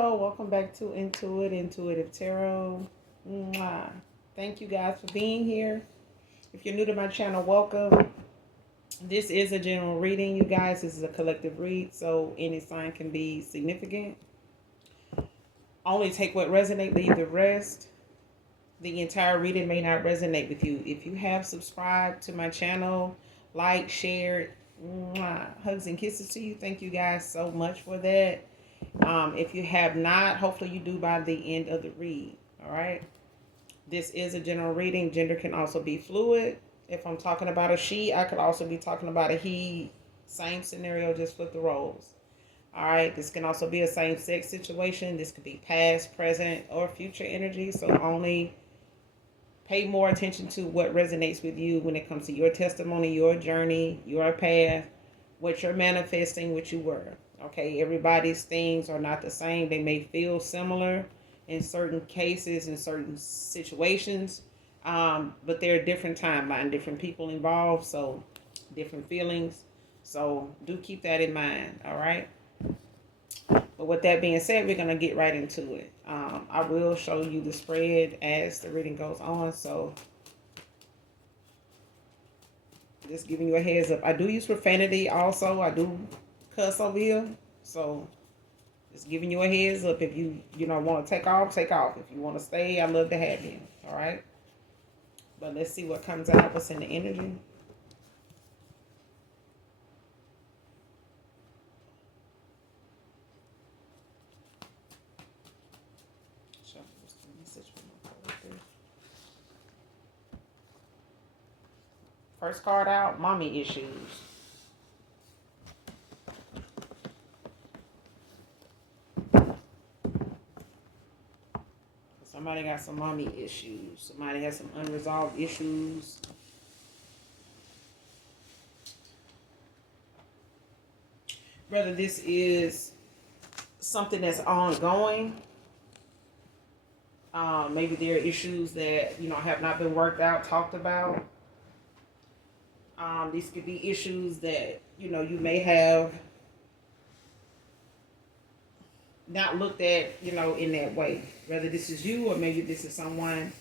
Hello, welcome back to Intuitive Tarot. Mwah. Thank you guys for being here. If you're new to my channel, welcome. This is a general reading, you guys. This is a collective read, so any sign can be significant. Only take what resonates, leave the rest. The entire reading may not resonate with you. If you have subscribed to my channel, like, share, hugs and kisses to you. Thank you guys so much for that. If you have not, hopefully you do by the end of the read. All right. This is a general reading. Gender can also be fluid. If I'm talking about a she, I could also be talking about a he. Same scenario, just flip the roles. All right. This can also be a same-sex situation. This could be past, present, or future energy. So only pay more attention to what resonates with you when it comes to your testimony, your journey, your path, what you're manifesting, what you were. Okay, everybody's things are not the same. They may feel similar in certain cases, in certain situations, but they're a different timeline, different people involved, so different feelings. So do keep that in mind, all right? But with that being said, we're going to get right into it. I will show you the spread as the reading goes on, so just giving you a heads up. I do use profanity also. I do cuss over here, so just giving you a heads up. If you want to take off, take off. If you want to stay, I'd love to have you. All right. But let's see what comes out. What's in the energy? First card out, mommy issues. Somebody got some mommy issues. Somebody has some unresolved issues. Whether this is something that's ongoing, maybe there are issues that have not been worked out, talked about. These could be issues that you may have not looked at in that way. Whether this is you or maybe this is someone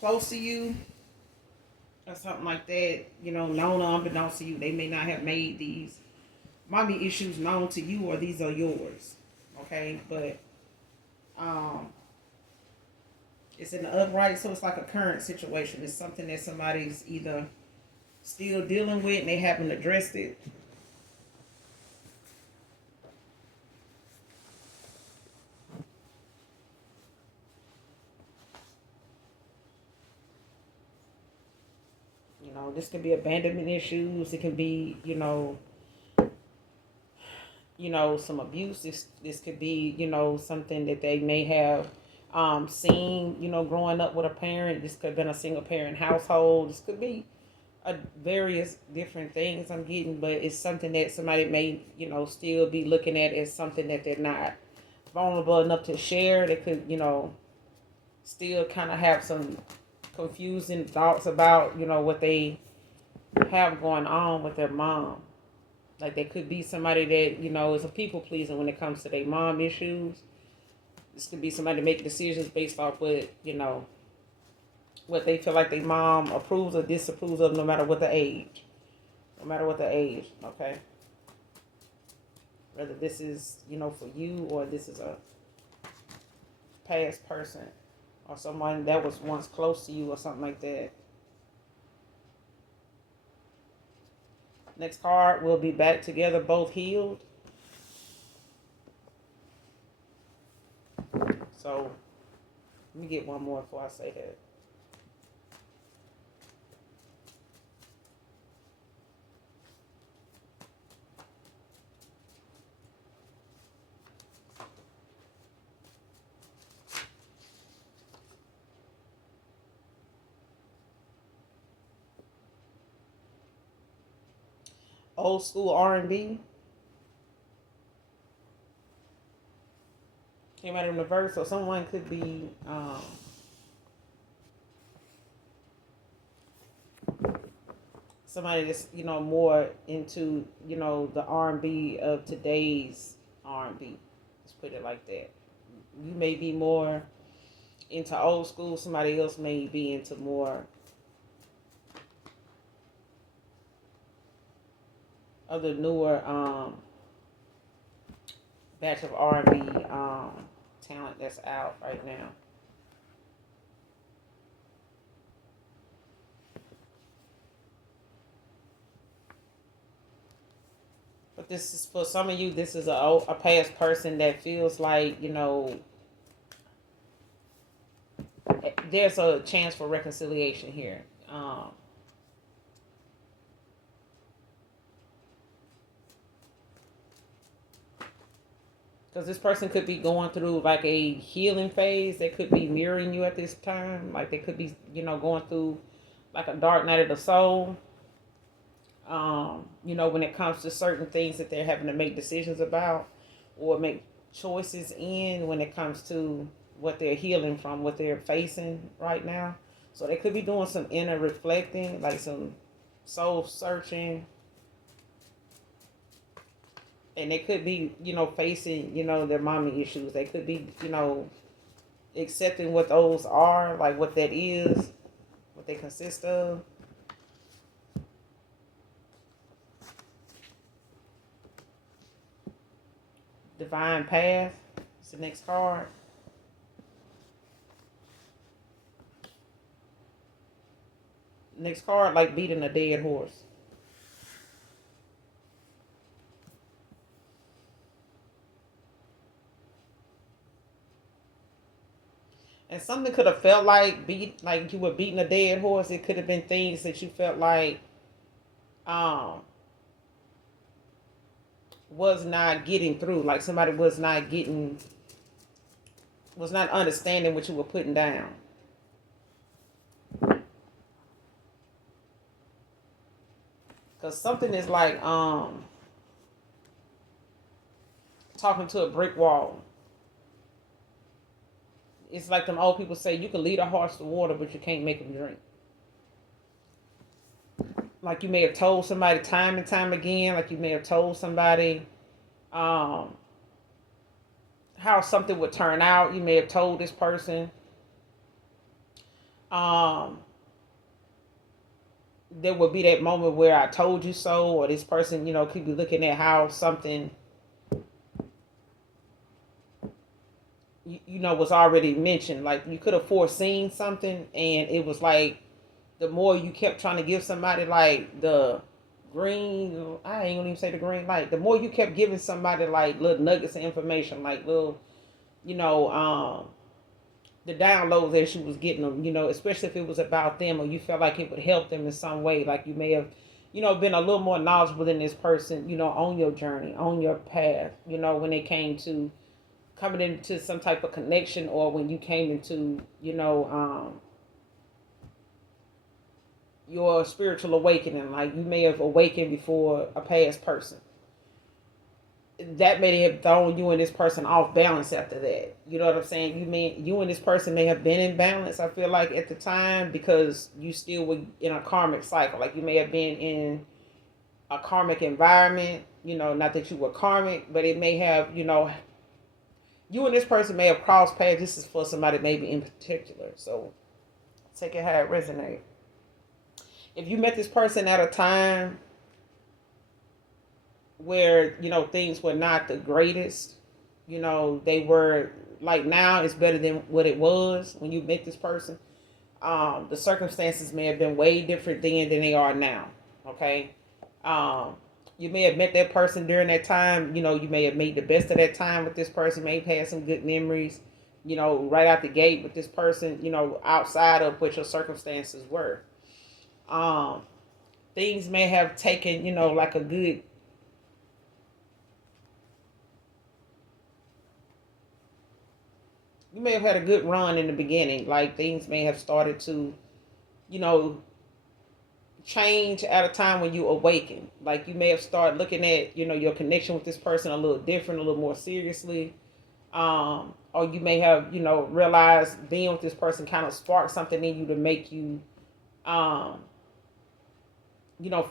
close to you or something like that. Known or unbeknownst to you, they may not have made these mommy issues known to you, or these are yours. Okay, but it's in the upright, so it's like a current situation. It's something that somebody's either still dealing with and they haven't addressed it. This could be abandonment issues. It can be, some abuse. This could be, something that they may have seen, growing up with a parent. This could have been a single parent household. This could be various different things I'm getting, but it's something that somebody may, still be looking at as something that they're not vulnerable enough to share. They could, still kind of have some confusing thoughts about, what they have going on with their mom. Like, they could be somebody that, is a people pleaser when it comes to their mom issues. This could be somebody making decisions based off what, what they feel like their mom approves or disapproves of, no matter what the age. No matter what the age, okay? Whether this is, for you, or this is a past person or someone that was once close to you or something like that. Next card, we'll be back together, both healed. So, let me get one more before I say that. Old school R&B. Came out in reverse, so someone could be somebody that's more into the R&B of today's R&B. Let's put it like that. You may be more into old school. Somebody else may be into more of the newer batch of R&B talent that's out right now. But this is for some of you. This is a past person that feels like, there's a chance for reconciliation here. Because this person could be going through like a healing phase. They could be mirroring you at this time. Like they could be, going through like a dark night of the soul. When it comes to certain things that they're having to make decisions about or make choices in when it comes to what they're healing from, what they're facing right now. So they could be doing some inner reflecting, like some soul searching. And they could be, facing, their mommy issues. They could be, accepting what those are, like what that is, what they consist of. Divine Path. It's the next card. Next card, like beating a dead horse. And something could have felt like you were beating a dead horse. It could have been things that you felt like was not getting through. Like somebody was not understanding what you were putting down. Because something is like talking to a brick wall. It's like them old people say, you can lead a horse to water, but you can't make him drink. Like you may have told somebody time and time again, like you may have told somebody how something would turn out. You may have told this person there would be that moment where I told you so, or this person, could be looking at how something was already mentioned. Like you could have foreseen something, and it was like the more you kept trying to give somebody like the green, I ain't gonna even say the green light. The more you kept giving somebody like little nuggets of information, like little, the downloads that she was getting them, especially if it was about them or you felt like it would help them in some way. Like you may have, been a little more knowledgeable than this person, on your journey, on your path, when it came to coming into some type of connection, or when you came into, your spiritual awakening. Like you may have awakened before a past person. That may have thrown you and this person off balance after that. You know what I'm saying? You and this person may have been in balance, I feel like, at the time, because you still were in a karmic cycle. Like you may have been in a karmic environment, not that you were karmic, but it may have, you and this person may have crossed paths. This is for somebody maybe in particular. So take it how it resonates. If you met this person at a time where, things were not the greatest, they were like, now it's better than what it was when you met this person. The circumstances may have been way different then than they are now. Okay. You may have met that person during that time. You may have made the best of that time with this person. May have had some good memories, right out the gate with this person, outside of what your circumstances were. Things may have taken, like a good, you may have had a good run in the beginning. Like things may have started to, you know, change at a time when you awaken. Like you may have started looking at, your connection with this person a little different, a little more seriously. Or you may have, realized being with this person kind of sparked something in you to make you,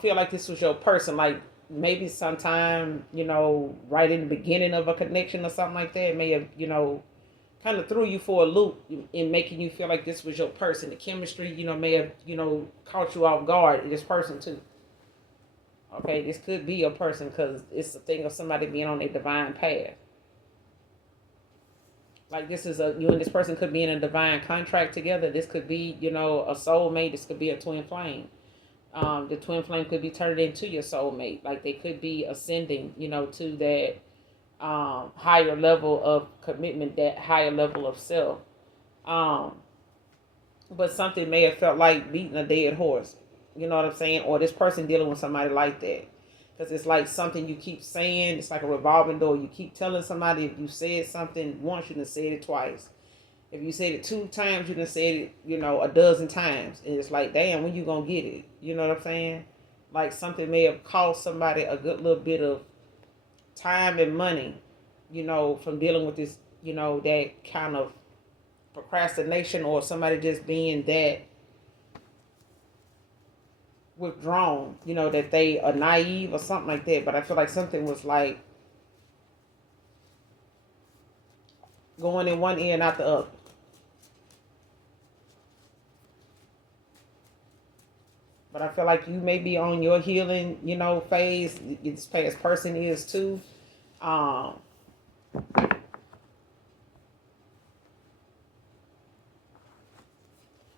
feel like this was your person. Like maybe sometime, right in the beginning of a connection or something like that, it may have, kind of threw you for a loop in making you feel like this was your person. The chemistry, may have, caught you off guard. This person too. Okay, this could be a person because it's a thing of somebody being on a divine path. Like this is you and this person could be in a divine contract together. This could be, a soulmate. This could be a twin flame. The twin flame could be turned into your soulmate. Like they could be ascending, to that higher level of commitment, that higher level of self. Um, but something may have felt like beating a dead horse. You know what I'm saying? Or this person dealing with somebody like that. Because it's like something you keep saying. It's like a revolving door. You keep telling somebody if you said something once, you done said it twice. If you said it 2 times, you done said it, a dozen times. And it's like, damn, when you gonna get it? You know what I'm saying? Like something may have cost somebody a good little bit of time and money, from dealing with this, that kind of procrastination or somebody just being that withdrawn, that they are naive or something like that. But I feel like something was like going in one ear and out the other. But I feel like you may be on your healing, phase. This past person is too. Um,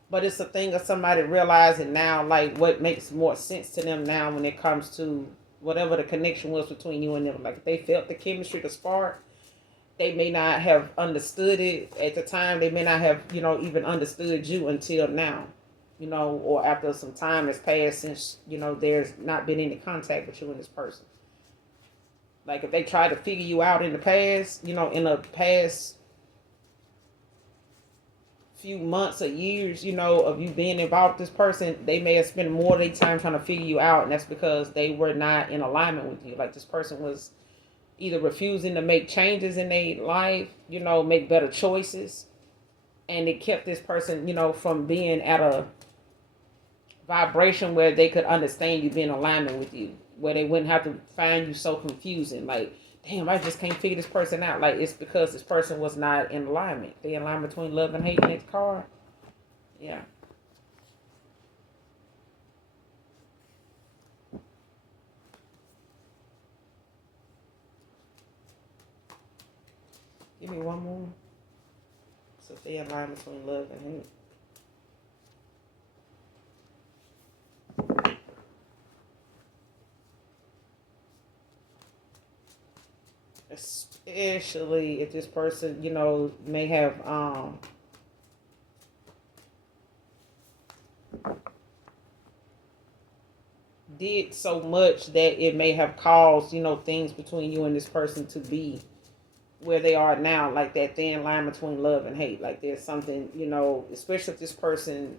but it's a thing of somebody realizing now, like what makes more sense to them now when it comes to whatever the connection was between you and them. Like if they felt the chemistry, the spark, they may not have understood it at the time. They may not have, even understood you until now, or after some time has passed since, there's not been any contact with you and this person. Like if they tried to figure you out in the past, in the past few months or years, of you being involved with this person, they may have spent more of their time trying to figure you out. And that's because they were not in alignment with you. Like this person was either refusing to make changes in their life, make better choices. And it kept this person, from being at a vibration where they could understand you, being in alignment with you, where they wouldn't have to find you so confusing. Like, damn, I just can't figure this person out. Like, it's because this person was not in alignment. They in alignment between love and hate in its card. Yeah. Give me one more. So they in alignment between love and hate. Especially if this person, may have did so much that it may have caused, things between you and this person to be where they are now, like that thin line between love and hate. Like there's something, especially if this person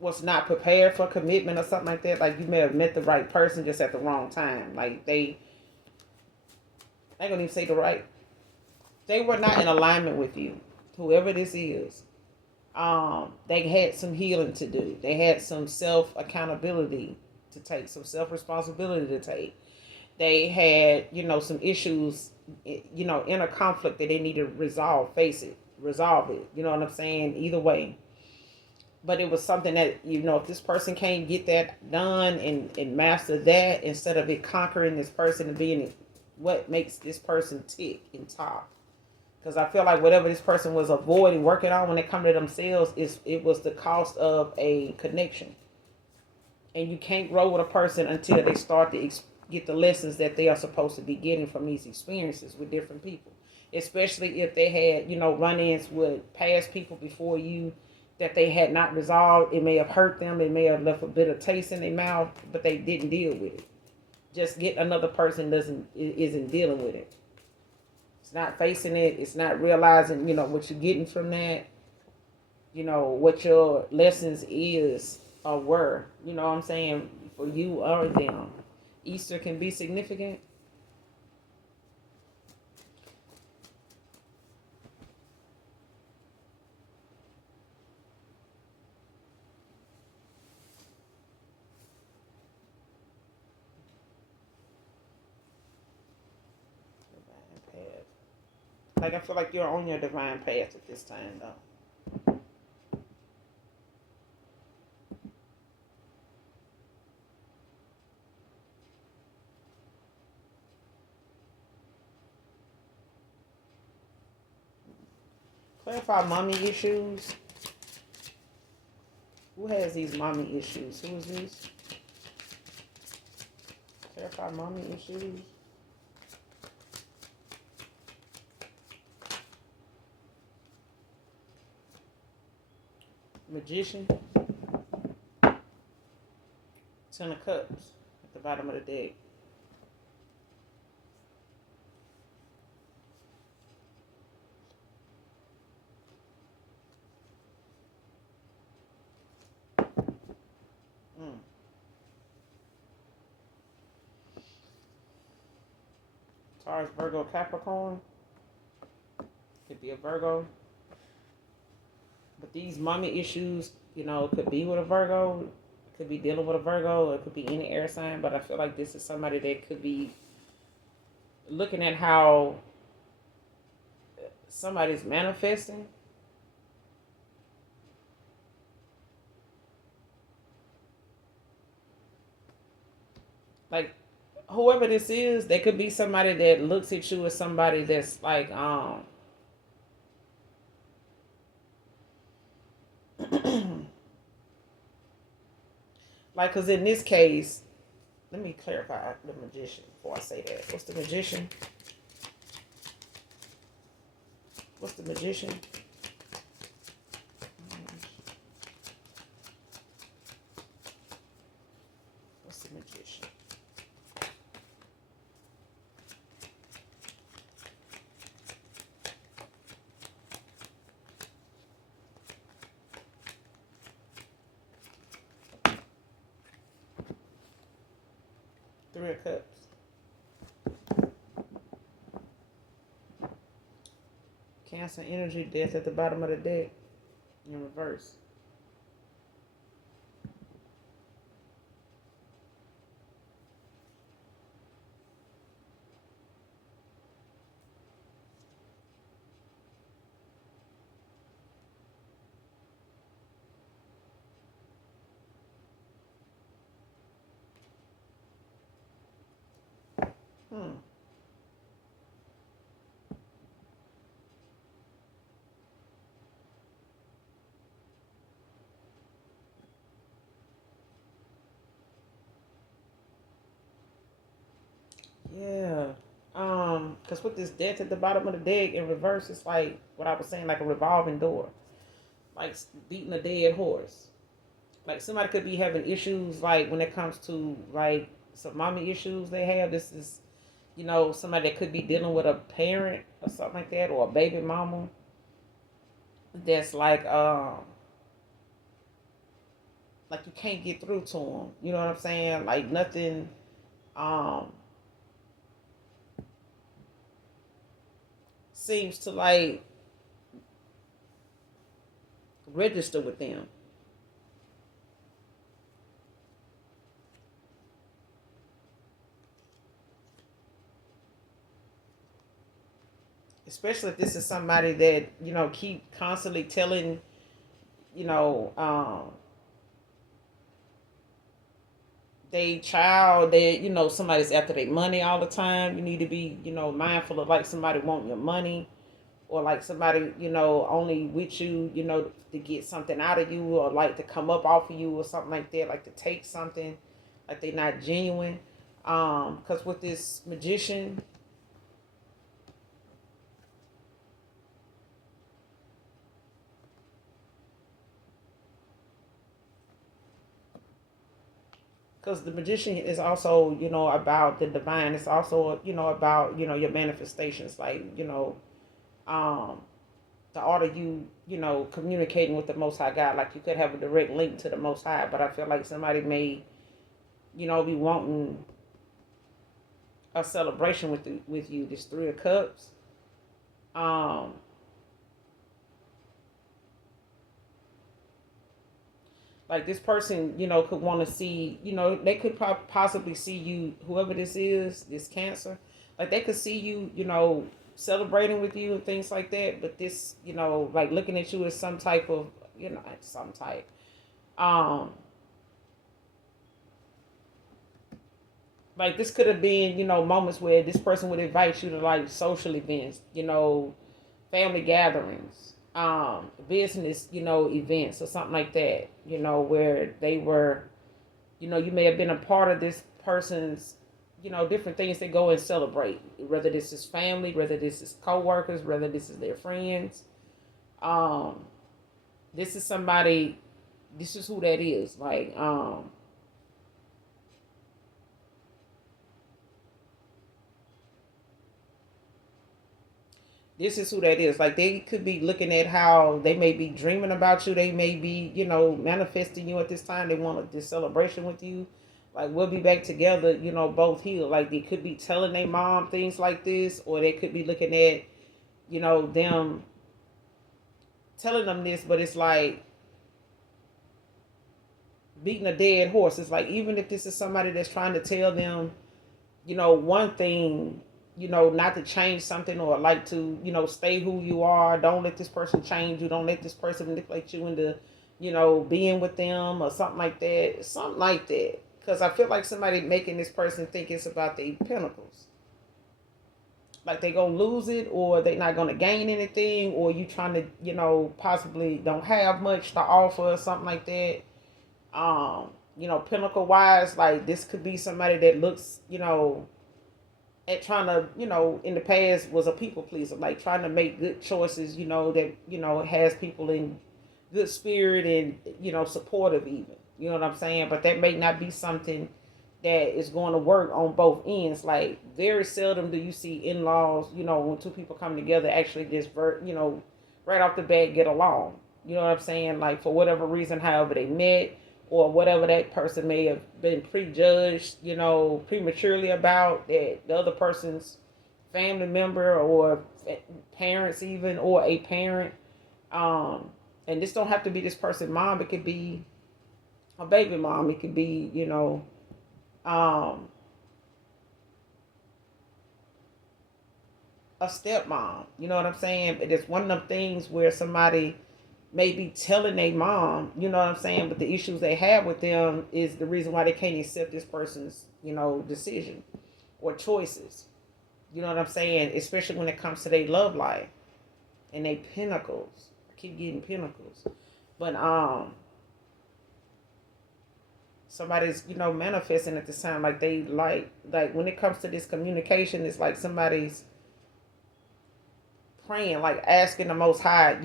was not prepared for commitment or something like that. Like you may have met the right person just at the wrong time. Like I ain't gonna even say they were not in alignment with you, whoever this is. They had some healing to do. They had some self accountability to take, some self responsibility to take. They had, some issues, inner conflict that they need to resolve, face it, resolve it. You know what I'm saying? Either way. But it was something that, if this person can't get that done and master that, instead of it conquering this person and being what makes this person tick and top. Because I feel like whatever this person was avoiding working on when they come to themselves, it was the cost of a connection. And you can't grow with a person until they start to get the lessons that they are supposed to be getting from these experiences with different people. Especially if they had, run-ins with past people before you that they had not resolved. It may have hurt them. It may have left a bitter taste in their mouth, but they didn't deal with it. Just get another person isn't dealing with it. It's not facing it. It's not realizing, what you're getting from that. What your lessons is or were. You know what I'm saying? For you or them. Easter can be significant. Like, I feel like you're on your divine path at this time, though. Clarify mommy issues. Who has these mommy issues? Who is this? Clarify mommy issues. Magician. Ten of Cups at the bottom of the deck. Mm. Taurus, Virgo, Capricorn. Could be a Virgo. But these mommy issues, could be with a Virgo. Could be dealing with a Virgo. Or it could be any air sign. But I feel like this is somebody that could be looking at how somebody's manifesting. Like, whoever this is, they could be somebody that looks at you as somebody that's like, like, because in this case, let me clarify the Magician before I say that. What's the Magician? What's the Magician? What's the Magician? Three of Cups. Cancer energy, death at the bottom of the deck in reverse. Hmm. Yeah. Because with this death at the bottom of the deck in reverse, it's like what I was saying, like a revolving door, like beating a dead horse. Like somebody could be having issues, like when it comes to like some mommy issues they have. This is, somebody that could be dealing with a parent or something like that, or a baby mama that's like you can't get through to them. You know what I'm saying? Like nothing, um, seems to like register with them. Especially if this is somebody that keep constantly telling you know they child that somebody's after their money all the time. You need to be mindful of like somebody wanting your money, or like somebody only with you to get something out of you, or like to come up off of you or something like that, like to take something, like they're not genuine. Because with this Magician, because the Magician is also about the divine. It's also about your manifestations, like um the art of you communicating with the Most High God. Like you could have a direct link to the Most High, but I feel like somebody may be wanting a celebration with you. This Three of Cups. um like this person could want to see, they could possibly see you, whoever this is, this Cancer, like they could see you celebrating with you and things like that. But this, like looking at you as some type of, some type. Um, like this could have been, moments where this person would invite you to like social events, family gatherings, business, events or something like that, where they were, you may have been a part of this person's, different things they go and celebrate, whether this is family, whether this is co-workers, whether this is their friends. Um, this is somebody, this is who that is. Like, this is who that is. Like they could be looking at how they may be dreaming about you. They may be, manifesting you at this time. They want this celebration with you. Like we'll be back together, both healed. Like they could be telling their mom things like this, or they could be looking at, them telling them this, but it's like beating a dead horse. It's like even if this is somebody that's trying to tell them, one thing, not to change something or like to, stay who you are. Don't let this person change you. Don't let this person manipulate you into, being with them or something like that. Something like that. Because I feel like somebody making this person think it's about the pinnacles. Like they gonna lose it, or they not gonna gain anything, or you trying to, possibly don't have much to offer or something like that. Pinnacle wise, like this could be somebody that looks, at trying to, in the past was a people pleaser, like trying to make good choices, that, has people in good spirit and, supportive even. You know what I'm saying? But that may not be something that is going to work on both ends. Like very seldom do you see in-laws, when two people come together actually just, right off the bat get along. You know what I'm saying? Like for whatever reason, however they met, or whatever that person may have been prejudged, prematurely about, that the other person's family member or parents even, or a parent. And this don't have to be this person's mom. It could be a baby mom. It could be, um, a stepmom. You know what I'm saying? But it's one of them things where somebody maybe telling a mom, you know what I'm saying, but the issues they have with them is the reason why they can't accept this person's, decision or choices. You know what I'm saying? Especially when it comes to their love life and they pinnacles. I keep getting pinnacles. But somebody's, manifesting at the time, like they like when it comes to this communication, it's like somebody's praying, like asking the most high,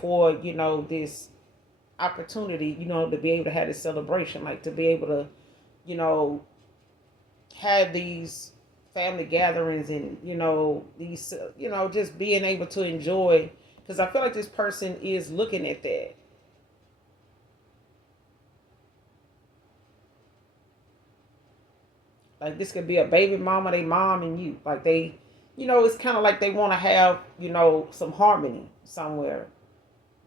for, this opportunity, to be able to have this celebration, like to be able to, you know, have these family gatherings and, these, just being able to enjoy. Because I feel like this person is looking at that. Like this could be a baby mama, they mom and you. Like they, it's kind of like they want to have, some harmony somewhere.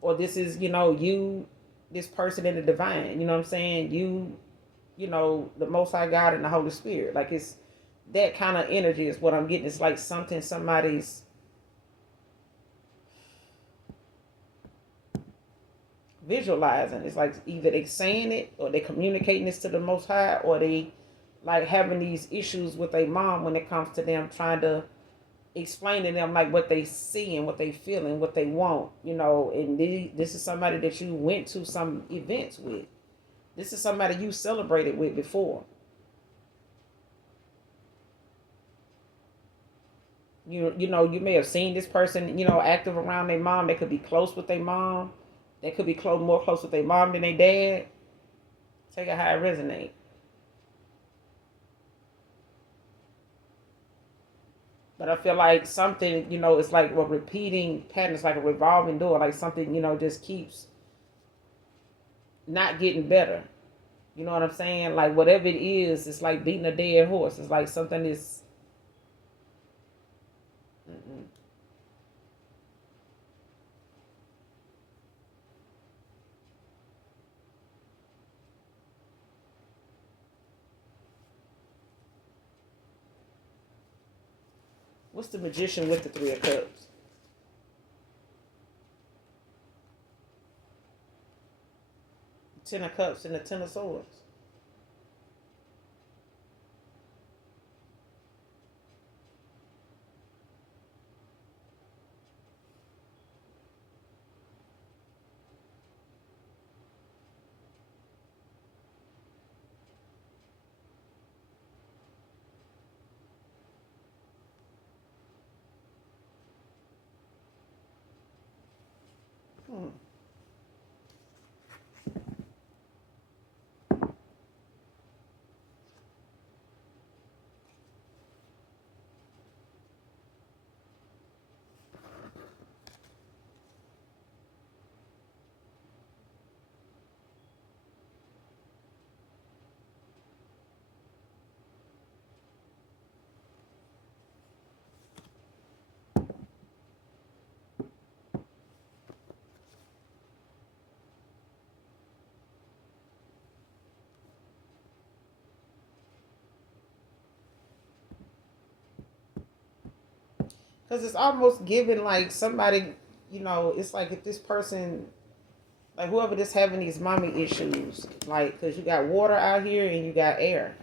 Or this is, you, this person in the divine, you know what I'm saying? The Most High God and the Holy Spirit. Like it's that kind of energy is what I'm getting. It's like something somebody's visualizing. It's like either they saying it or they communicating this to the Most High, or they like having these issues with their mom when it comes to them trying to explain to them like what they see and what they feeling, what they want, and this is somebody that you went to some events with. This is somebody you celebrated with before. You may have seen this person, active around their mom. They could be close with their mom. They could be more close with their mom than their dad. Take it how it resonate. But I feel like something, it's like a repeating pattern. It's like a revolving door. Like something, just keeps not getting better. You know what I'm saying? Like whatever it is, it's like beating a dead horse. It's like something is. Mm-mm. What's the Magician with the Three of Cups? Ten of Cups and the Ten of Swords. Hmm. Because it's almost giving like somebody, it's like if this person, like whoever this having these mommy issues, like, because you got water out here and you got air.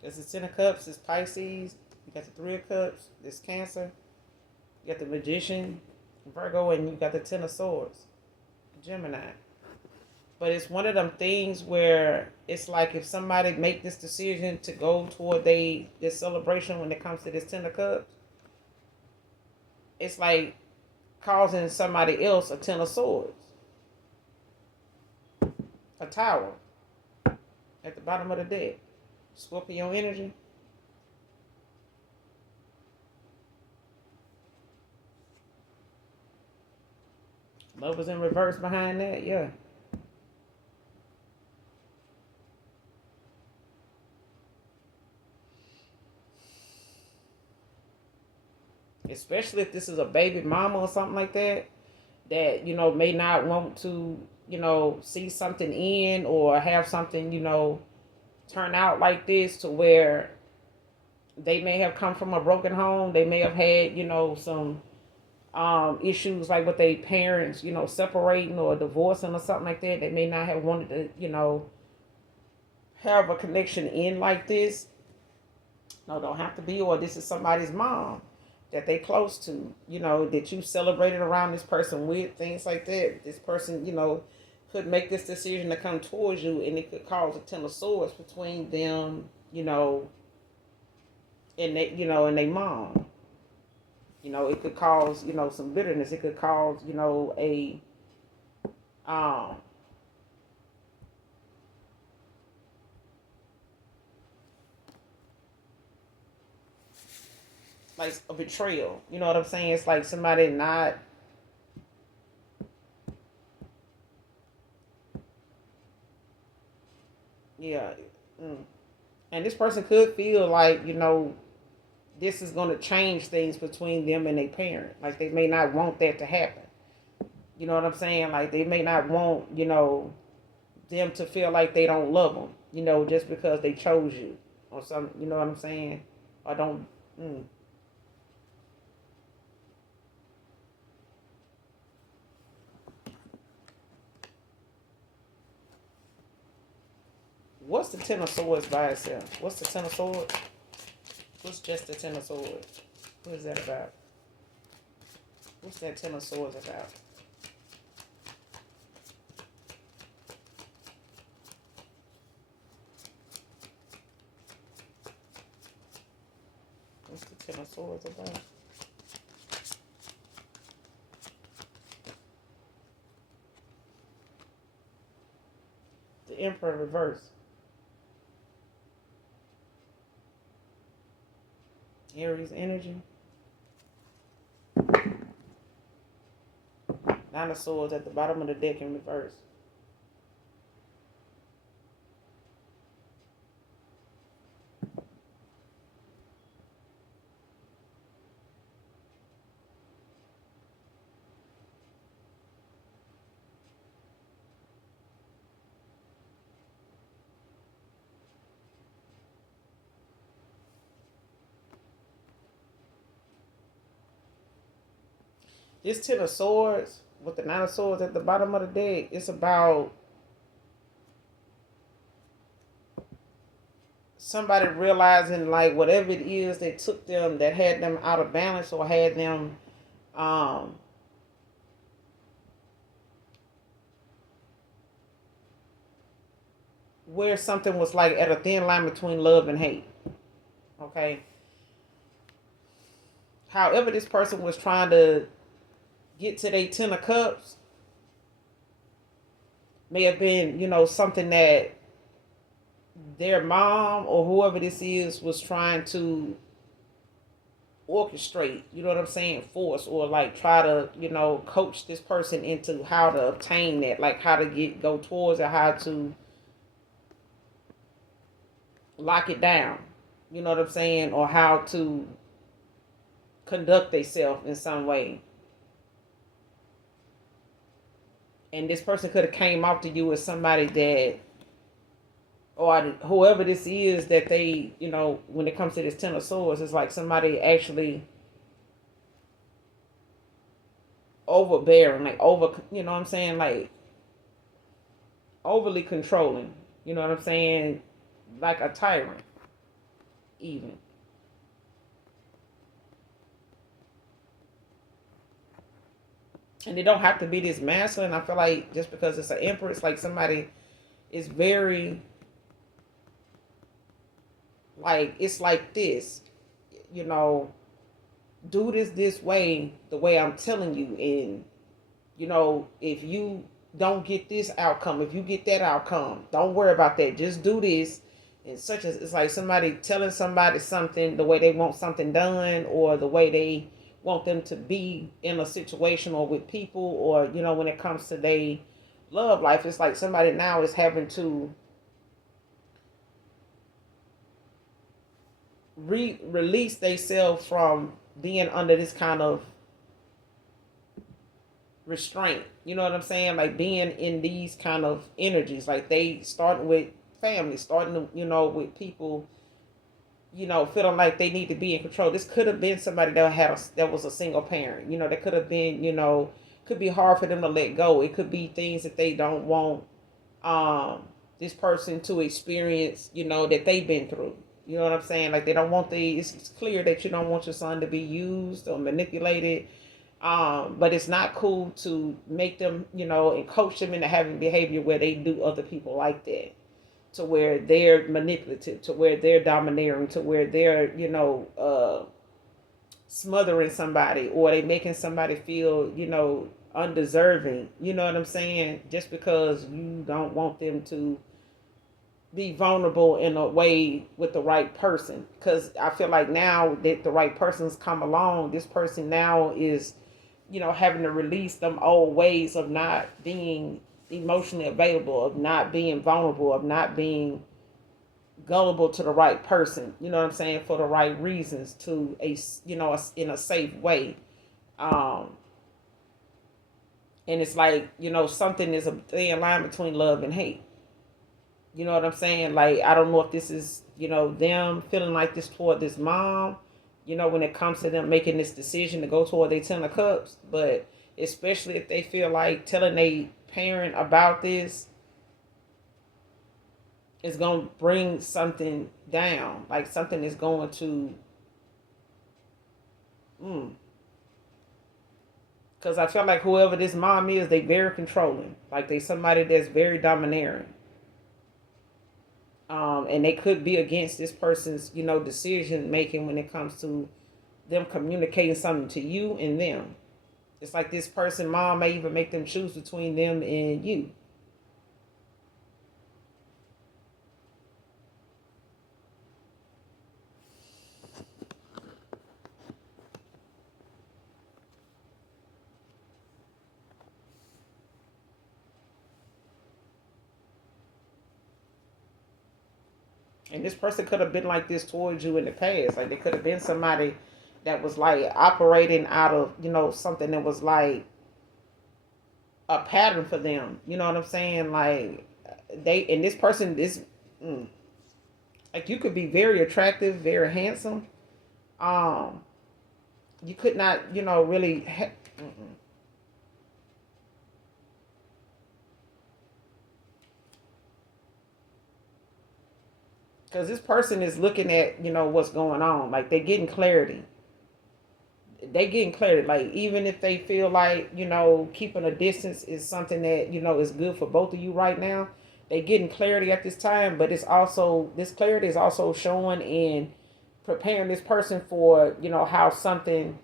There's the Ten of Cups, it's Pisces. You got the Three of Cups, this Cancer. You got the Magician, Virgo, and you got the Ten of Swords, Gemini. But it's one of them things where it's like if somebody make this decision to go toward this celebration when it comes to this Ten of Cups, it's like causing somebody else a Ten of Swords, a Tower at the bottom of the deck. Scorpio energy. Lovers in reverse behind that, yeah. Especially if this is a baby mama or something like that, may not want to, see something in or have something, turn out like this to where they may have come from a broken home. They may have had, some issues like with their parents, separating or divorcing or something like that. They may not have wanted to, have a connection in like this. No, don't have to be, or this is somebody's mom that they close to, that you celebrated around this person with, things like that. This person, could make this decision to come towards you, and it could cause a Ten of Swords between them, and they, and their mom. It could cause, some bitterness. It could cause, a um like a betrayal. You know what I'm saying? It's like somebody not. Yeah. Mm. And this person could feel like, this is going to change things between them and their parent. Like they may not want that to happen. You know what I'm saying? Like they may not want, them to feel like they don't love them, just because they chose you or something. You know what I'm saying? Or don't. Mm. What's the Ten of Swords by itself? What's the Ten of Swords? What's just the Ten of Swords? What is that about? What's that Ten of Swords about? What's the Ten of Swords about? The Emperor reverse. Aries energy. Nine of Swords at the bottom of the deck in reverse. This Ten of Swords with the Nine of Swords at the bottom of the deck, it's about somebody realizing like whatever it is that took them, that had them out of balance or had them um where something was like at a thin line between love and hate. Okay. However, this person was trying to get to their Ten of Cups may have been, something that their mom or whoever this is was trying to orchestrate, you know what I'm saying, force, or like try to, coach this person into how to obtain that, like how to go towards it, how to lock it down, you know what I'm saying, or how to conduct themselves in some way. And this person could have came off to you as somebody that, or whoever this is that they, when it comes to this Ten of Swords, it's like somebody actually overbearing, like you know what I'm saying, like overly controlling, you know what I'm saying, like a tyrant, even. And they don't have to be this masculine. I feel like just because it's an empress, like somebody is very, like, it's like this, you know, do this way, the way I'm telling you. And, if you don't get this outcome, if you get that outcome, don't worry about that. Just do this. And such as, it's like somebody telling somebody something, the way they want something done, or the way they want them to be in a situation or with people, or, when it comes to their love life, it's like somebody now is having to release themselves from being under this kind of restraint. You know what I'm saying? Like being in these kind of energies. Like they starting with family, starting, with people, feeling like they need to be in control. This could have been somebody that was a single parent. That could have been, could be hard for them to let go. It could be things that they don't want this person to experience, that they've been through. You know what I'm saying? Like they don't want it's clear that you don't want your son to be used or manipulated. But it's not cool to make them, and coach them into having behavior where they do other people like that, to where they're manipulative, to where they're domineering, to where they're, smothering somebody, or they making somebody feel, undeserving. You know what I'm saying? Just because you don't want them to be vulnerable in a way with the right person. Because I feel like now that the right person's come along, this person now is, having to release them old ways of not being emotionally available, of not being vulnerable, of not being gullible to the right person. You know what I'm saying? For the right reasons, to in a safe way. Um, and it's like, something is a thin line between love and hate. You know what I'm saying? Like, I don't know if this is, them feeling like this toward this mom, when it comes to them making this decision to go toward their Ten of Cups. But especially if they feel like telling a parent about this is going to bring something down. Like, something is going to, because I feel like whoever this mom is, they very controlling. Like, they somebody that's very domineering. And they could be against this person's, decision making when it comes to them communicating something to you and them. It's like this person, mom, may even make them choose between them and you. And this person could have been like this towards you in the past. Like, they could have been somebody that was like operating out of, something that was like a pattern for them. You know what I'm saying? Like, and this person is, like, you could be very attractive, very handsome. Um, you could not, really. Because this person is looking at, what's going on. Like, they're getting clarity. Like, even if they feel like, keeping a distance is something that, is good for both of you right now, they getting clarity at this time. But this clarity is also showing and preparing this person for, how something,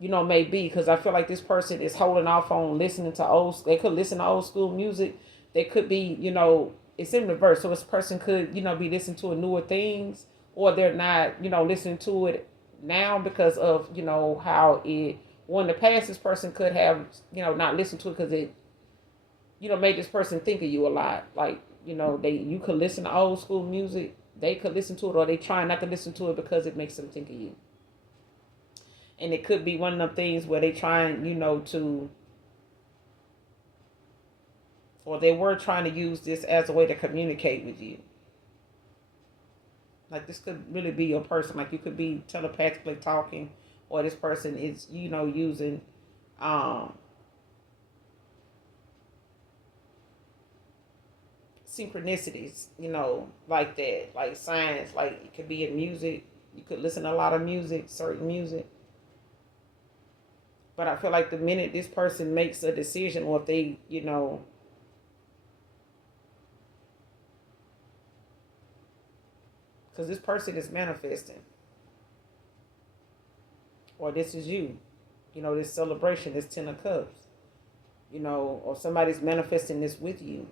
may be. Because I feel like this person is holding off on listening to they could listen to old school music. They could be, it's in reverse. So this person could, be listening to newer things, or they're not, listening to it now because of, how it, well, in the past, this person could have, not listened to it because it, made this person think of you a lot. Like, you could listen to old school music. They could listen to it, or they try not to listen to it because it makes them think of you. And it could be one of them things where they trying, or they were trying to use this as a way to communicate with you. Like, this could really be your person. Like, you could be telepathically talking, or this person is, using synchronicities, like that, like signs. Like, it could be in music. You could listen to a lot of music, certain music. But I feel like the minute this person makes a decision, or if they, because this person is manifesting, or this is you, this celebration, this 10 of cups, or somebody's manifesting this with you.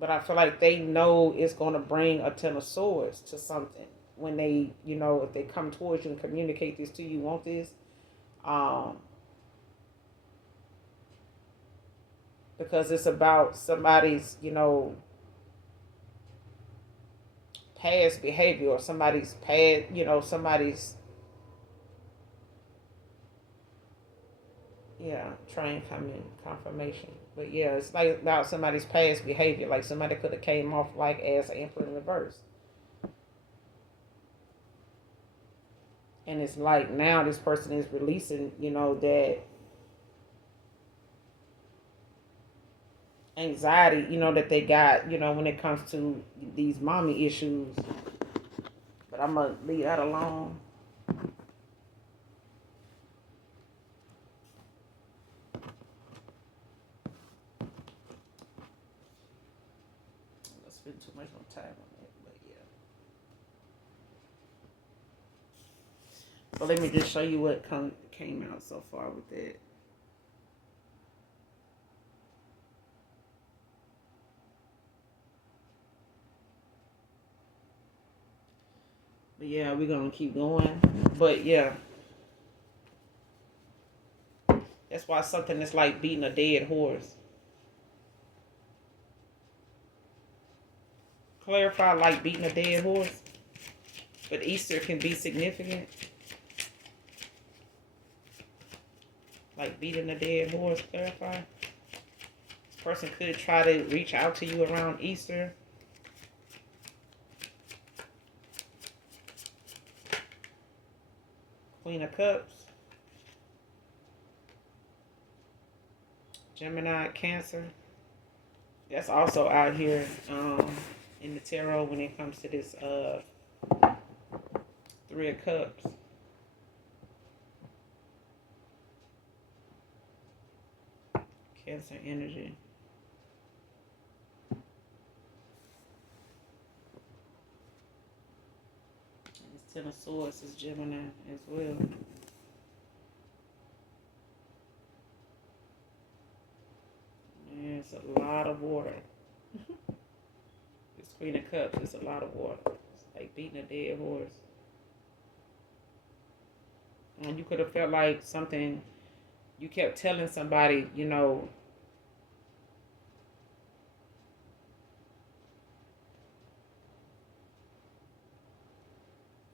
But I feel like they know it's going to bring a 10 of swords to something when they, if they come towards you and communicate this to you, want this. Because it's about somebody's, past behavior, or somebody's past, somebody's, train coming confirmation. But yeah, it's like about somebody's past behavior. Like, somebody could have came off like as an emperor in reverse. And it's like now this person is releasing, that anxiety, that they got, when it comes to these mommy issues. But I'm going to leave that alone. Let's spend too much more time on that, but yeah. But let me just show you what came out so far with that. But yeah, we're going to keep going. But yeah. That's why something that's like beating a dead horse. Clarify, like beating a dead horse. But Easter can be significant. Like beating a dead horse, clarify. This person could try to reach out to you around Easter. Queen of Cups. Gemini, Cancer. That's also out here in the tarot when it comes to this Three of Cups. Cancer energy. And this Ten of Swords is Gemini as well. It's a lot of water. This Queen of Cups is a lot of water. It's like beating a dead horse. And you could have felt like something, you kept telling somebody,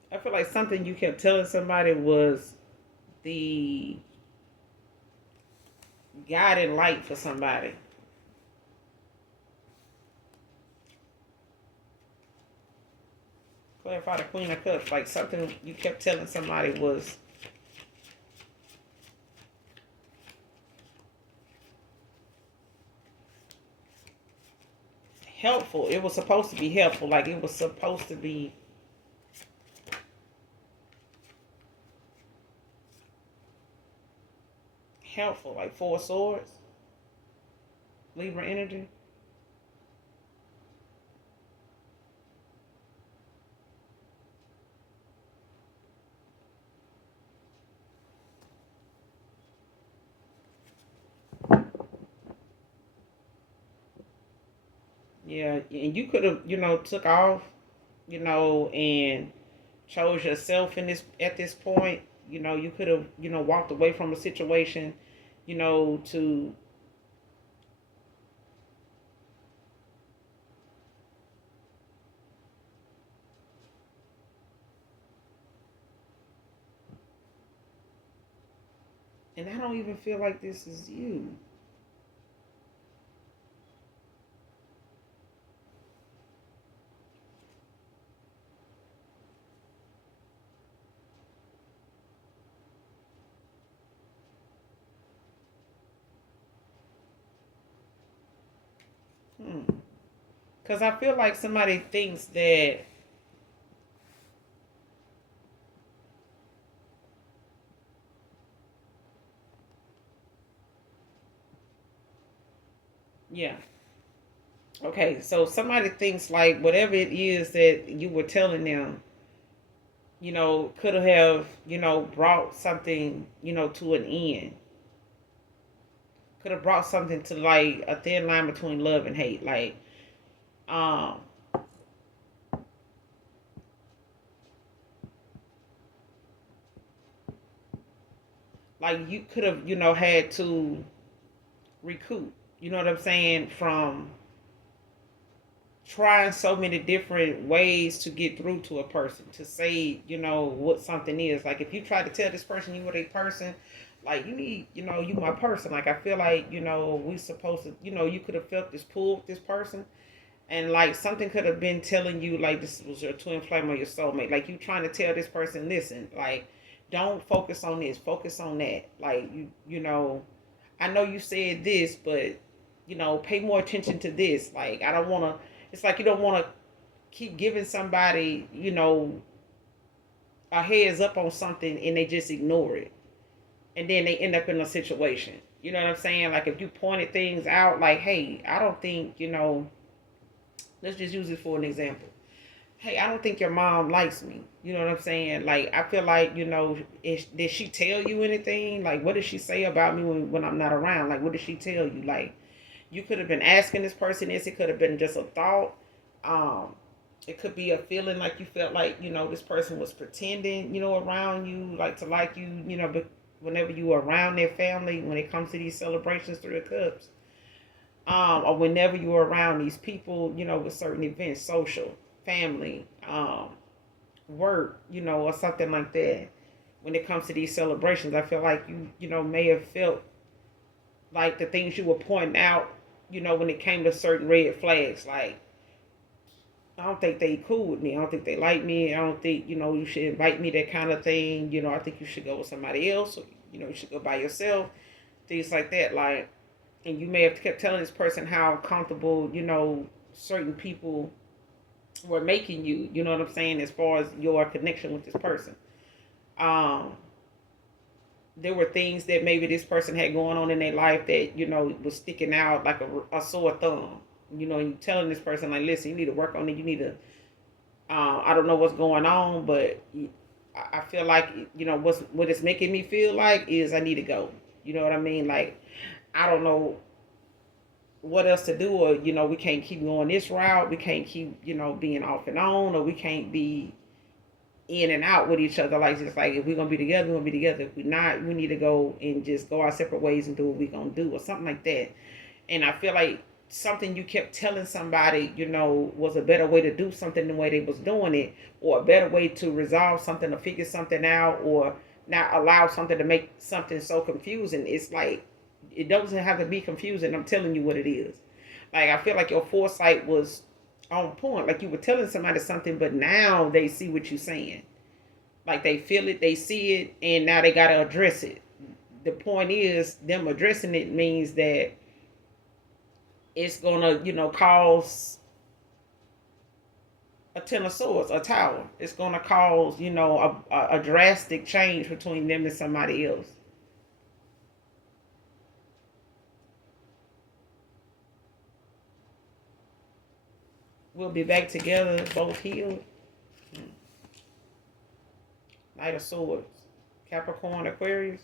I feel like something you kept telling somebody was the guiding light for somebody. Clarify the Queen of Cups. Like, something you kept telling somebody was helpful. It was supposed to be helpful. Like it was supposed to be helpful. Like Four Swords, Libra energy. Yeah, and you could have, took off, and chose yourself in this at this point. You could have, walked away from a situation, to and I don't even feel like this is you. Hmm. Cause I feel like somebody thinks that, yeah. Okay, so somebody thinks like whatever it is that you were telling them, could have, brought something, to an end. Could have brought something to like a thin line between love and hate. Um, like you could have, had to recoup. You know what I'm saying? From trying so many different ways to get through to a person to say, what something is. Like if you try to tell this person you were a person, like you need, you my person. Like I feel like, we supposed to, you could have felt this pull with this person, and like something could have been telling you like this was your twin flame or your soulmate. Like you trying to tell this person, listen, like don't focus on this, focus on that. Like I know you said this, but pay more attention to this. Like I don't want to. It's like you don't want to keep giving somebody, a heads up on something and they just ignore it, and then they end up in a situation. You know what I'm saying? Like if you pointed things out, like, hey, I don't think Let's just use it for an example. Hey, I don't think your mom likes me. You know what I'm saying? Like, I feel like, did she tell you anything? Like, what did she say about me when I'm not around? Like, what did she tell you? Like, you could have been asking this person this. It could have been just a thought. Um, it could be a feeling like you felt like, this person was pretending, around you, like to like you, but whenever you are around their family, when it comes to these celebrations, Three of Cups, or whenever you're around these people, with certain events, social, family, work, or something like that. When it comes to these celebrations, I feel like you may have felt like the things you were pointing out, when it came to certain red flags, like I don't think they cool with me. I don't think they like me. I don't think, you should invite me, that kind of thing. I think you should go with somebody else. Or, you should go by yourself. Things like that. Like, and you may have kept telling this person how comfortable, certain people were making you, you know what I'm saying, as far as your connection with this person. Um, there were things that maybe this person had going on in their life that, was sticking out like a sore thumb. And you telling this person, like, listen, you need to work on it. You need to, I don't know what's going on, but I feel like, what it's making me feel like is I need to go. You know what I mean? Like, I don't know what else to do, or we can't keep going this route, we can't keep being off and on, or we can't be in and out with each other. Like, just like, if we're gonna be together, we're gonna be together. If we're not, we need to go and just go our separate ways and do what we're gonna do, or something like that. And I feel like something you kept telling somebody, was a better way to do something than the way they was doing it, or a better way to resolve something, or figure something out, or not allow something to make something so confusing. It's like, it doesn't have to be confusing. I'm telling you what it is. Like, I feel like your foresight was on point. Like you were telling somebody something, but now they see what you're saying. Like they feel it, they see it, and now they gotta address it. The point is, them addressing it means that it's gonna, cause a ten of swords, a tower. It's going to cause, a drastic change between them and somebody else. We'll be back together, both healed. Knight of swords. Capricorn, Aquarius.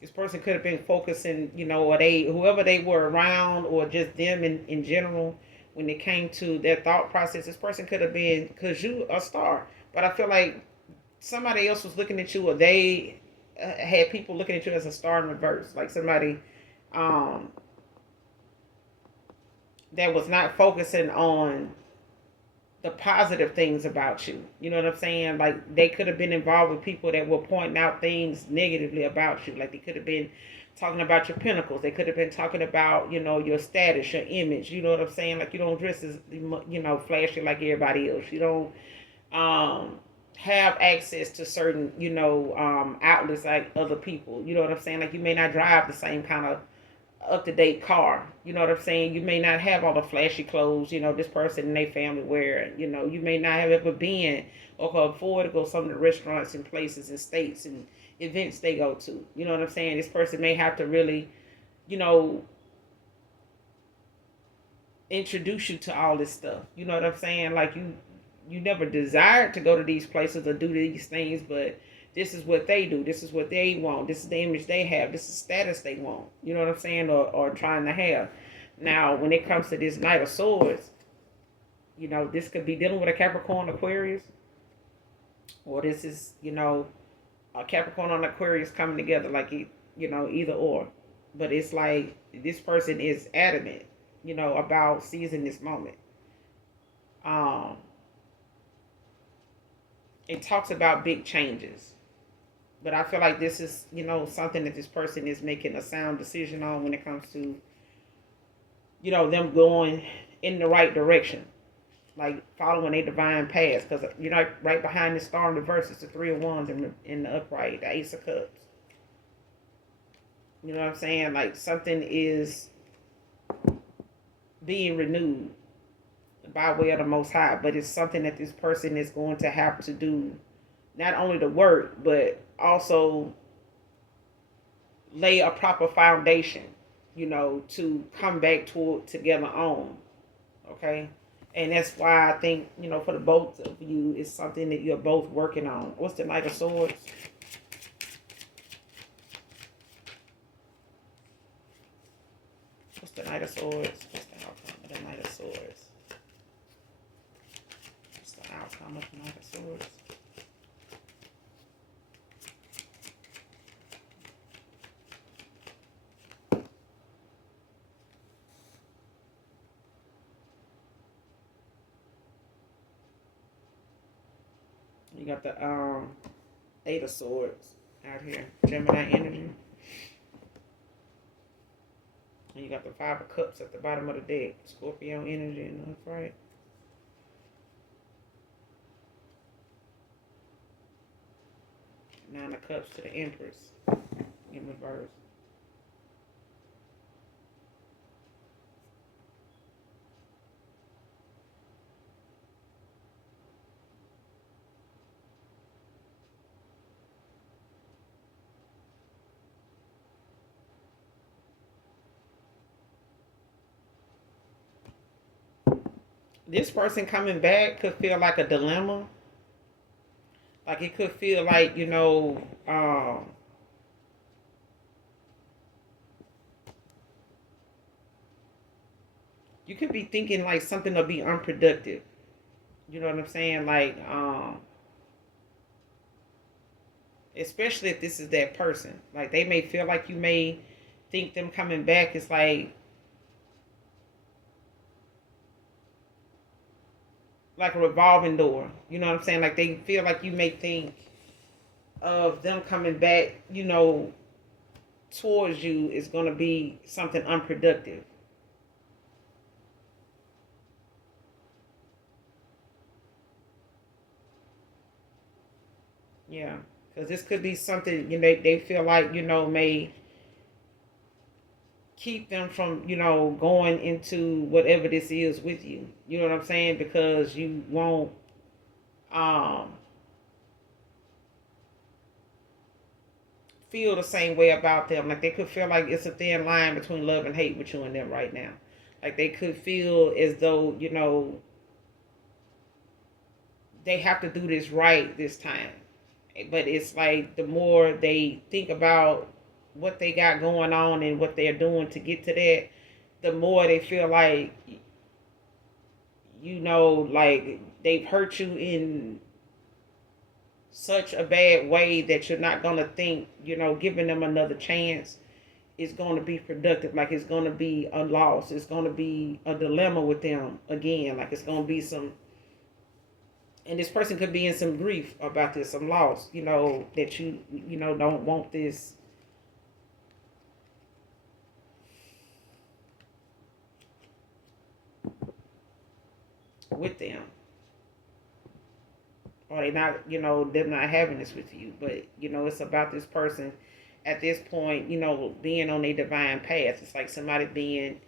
This person could have been focusing, or whoever they were around, or just them in general, when it came to their thought process. This person could have been, because you a star, but I feel like somebody else was looking at you, or they had people looking at you as a star in reverse, like somebody um, that was not focusing on the positive things about you. You know what I'm saying? Like they could have been involved with people that were pointing out things negatively about you. Like they could have been talking about your pinnacles. They could have been talking about, your status, your image. You know what I'm saying? Like you don't dress as, flashy like everybody else. You don't have access to certain, outlets like other people. You know what I'm saying? Like you may not drive the same kind of up to date car. You know what I'm saying? You may not have all the flashy clothes, this person and their family wear. You may not have ever been or can afford to go some of the restaurants and places and states and events they go to. You know what I'm saying? This person may have to really, you know, introduce you to all this stuff. You know what I'm saying? Like you never desired to go to these places or do these things, but this is what they do. This is what they want. This is the image they have. This is the status they want. You know what I'm saying? Or trying to have. Now, when it comes to this Knight of Swords, this could be dealing with a Capricorn Aquarius, or this is, a Capricorn and Aquarius coming together, like, either or. But it's like this person is adamant, about seizing this moment. Um, it talks about big changes. But I feel like this is, something that this person is making a sound decision on when it comes to, them going in the right direction. Like following a divine path. Because, right behind the star in the verse is the Three of Wands in the upright, the Ace of Cups. You know what I'm saying? Like something is being renewed by way of the Most High. But it's something that this person is going to have to do. Not only the work, but also lay a proper foundation, to come back together on. Okay? And that's why I think, for the both of you, it's something that you're both working on. What's the Knight of Swords? What's the Knight of Swords? What's the outcome of the Knight of Swords? What's the outcome of the Knight of Swords? You got the Eight of Swords out here, Gemini energy. And you got the Five of Cups at the bottom of the deck, Scorpio energy in the upright. Nine of Cups to the Empress in reverse. This person coming back could feel like a dilemma. Like it could feel like, you could be thinking like something will be unproductive. You know what I'm saying? Like, especially if this is that person. Like they may feel like you may think them coming back is like a revolving door. You know what I'm saying? Like they feel like you may think of them coming back, towards you is going to be something unproductive. Yeah. Because this could be something, they feel like, may keep them from, going into whatever this is with you. You know what I'm saying? Because you won't um feel the same way about them. Like they could feel like it's a thin line between love and hate with you and them right now. Like they could feel as though, they have to do this right this time. But it's like the more they think about what they got going on and what they're doing to get to that, the more they feel like, like they've hurt you in such a bad way that you're not going to think, giving them another chance is going to be productive. Like it's going to be a loss. It's going to be a dilemma with them again. Like it's going to be some, and this person could be in some grief about this, some loss, that don't want this with them. Or they not, they're not having this with you. But, it's about this person at this point, being on a divine path. It's like somebody being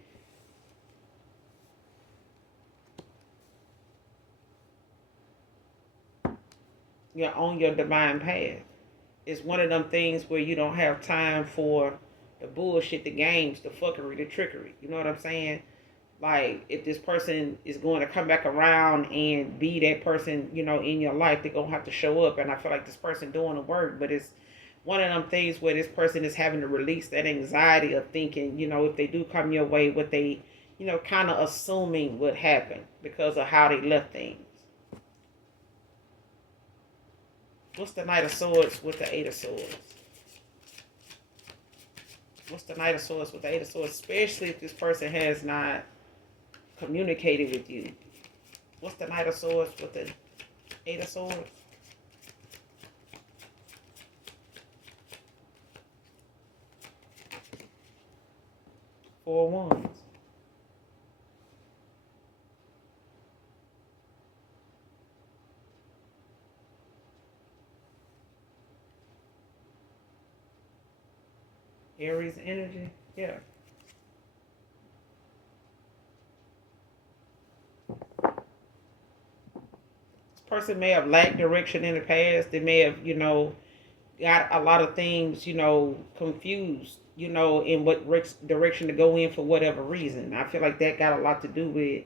on your divine path. It's one of them things where you don't have time for the bullshit, the games, the fuckery, the trickery. You know what I'm saying? Like if this person is going to come back around and be that person, in your life, they're gonna have to show up. And I feel like this person doing the work, but it's one of them things where this person is having to release that anxiety of thinking, if they do come your way, what they, kind of assuming would happen because of how they left things. What's the Knight of Swords with the Eight of Swords? What's the Knight of Swords with the Eight of Swords? Especially if this person has not communicated with you. What's the Knight of Swords with the Eight of Swords? Four of Wands. Aries energy. Yeah. Person may have lacked direction in the past. They may have, got a lot of things, confused, in what direction to go in for whatever reason. I feel like that got a lot to do with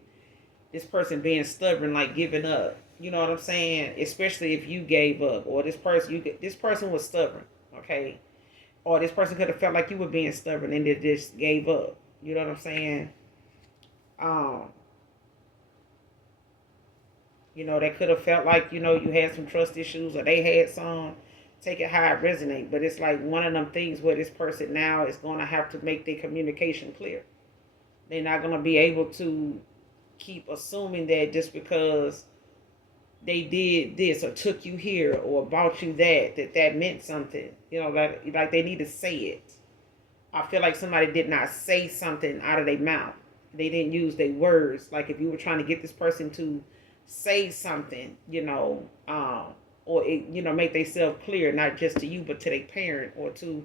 this person being stubborn, like giving up. You know what I'm saying? Especially if you gave up, or this person was stubborn, okay? Or this person could have felt like you were being stubborn and they just gave up. You know what I'm saying? Um, they could have felt like, you had some trust issues or they had some. Take it how it resonate. But it's like one of them things where this person now is going to have to make their communication clear. They're not going to be able to keep assuming that just because they did this or took you here or bought you that meant something. Like they need to say it. I feel like somebody did not say something out of their mouth. They didn't use their words. Like if you were trying to get this person to say something, or it, make themselves clear, not just to you, but to their parent or to,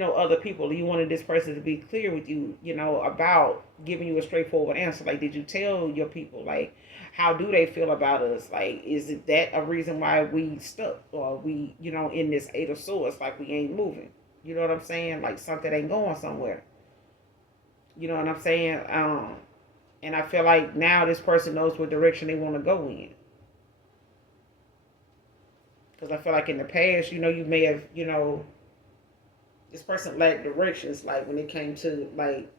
other people. You wanted this person to be clear with you, about giving you a straightforward answer. Like, did you tell your people, like, how do they feel about us? Like, is it that a reason why we stuck or we, in this Eight of Swords, like we ain't moving? You know what I'm saying? Like something ain't going somewhere. You know what I'm saying? And I feel like now this person knows what direction they want to go in. Because I feel like in the past, you may have, this person lacked directions, like when it came to like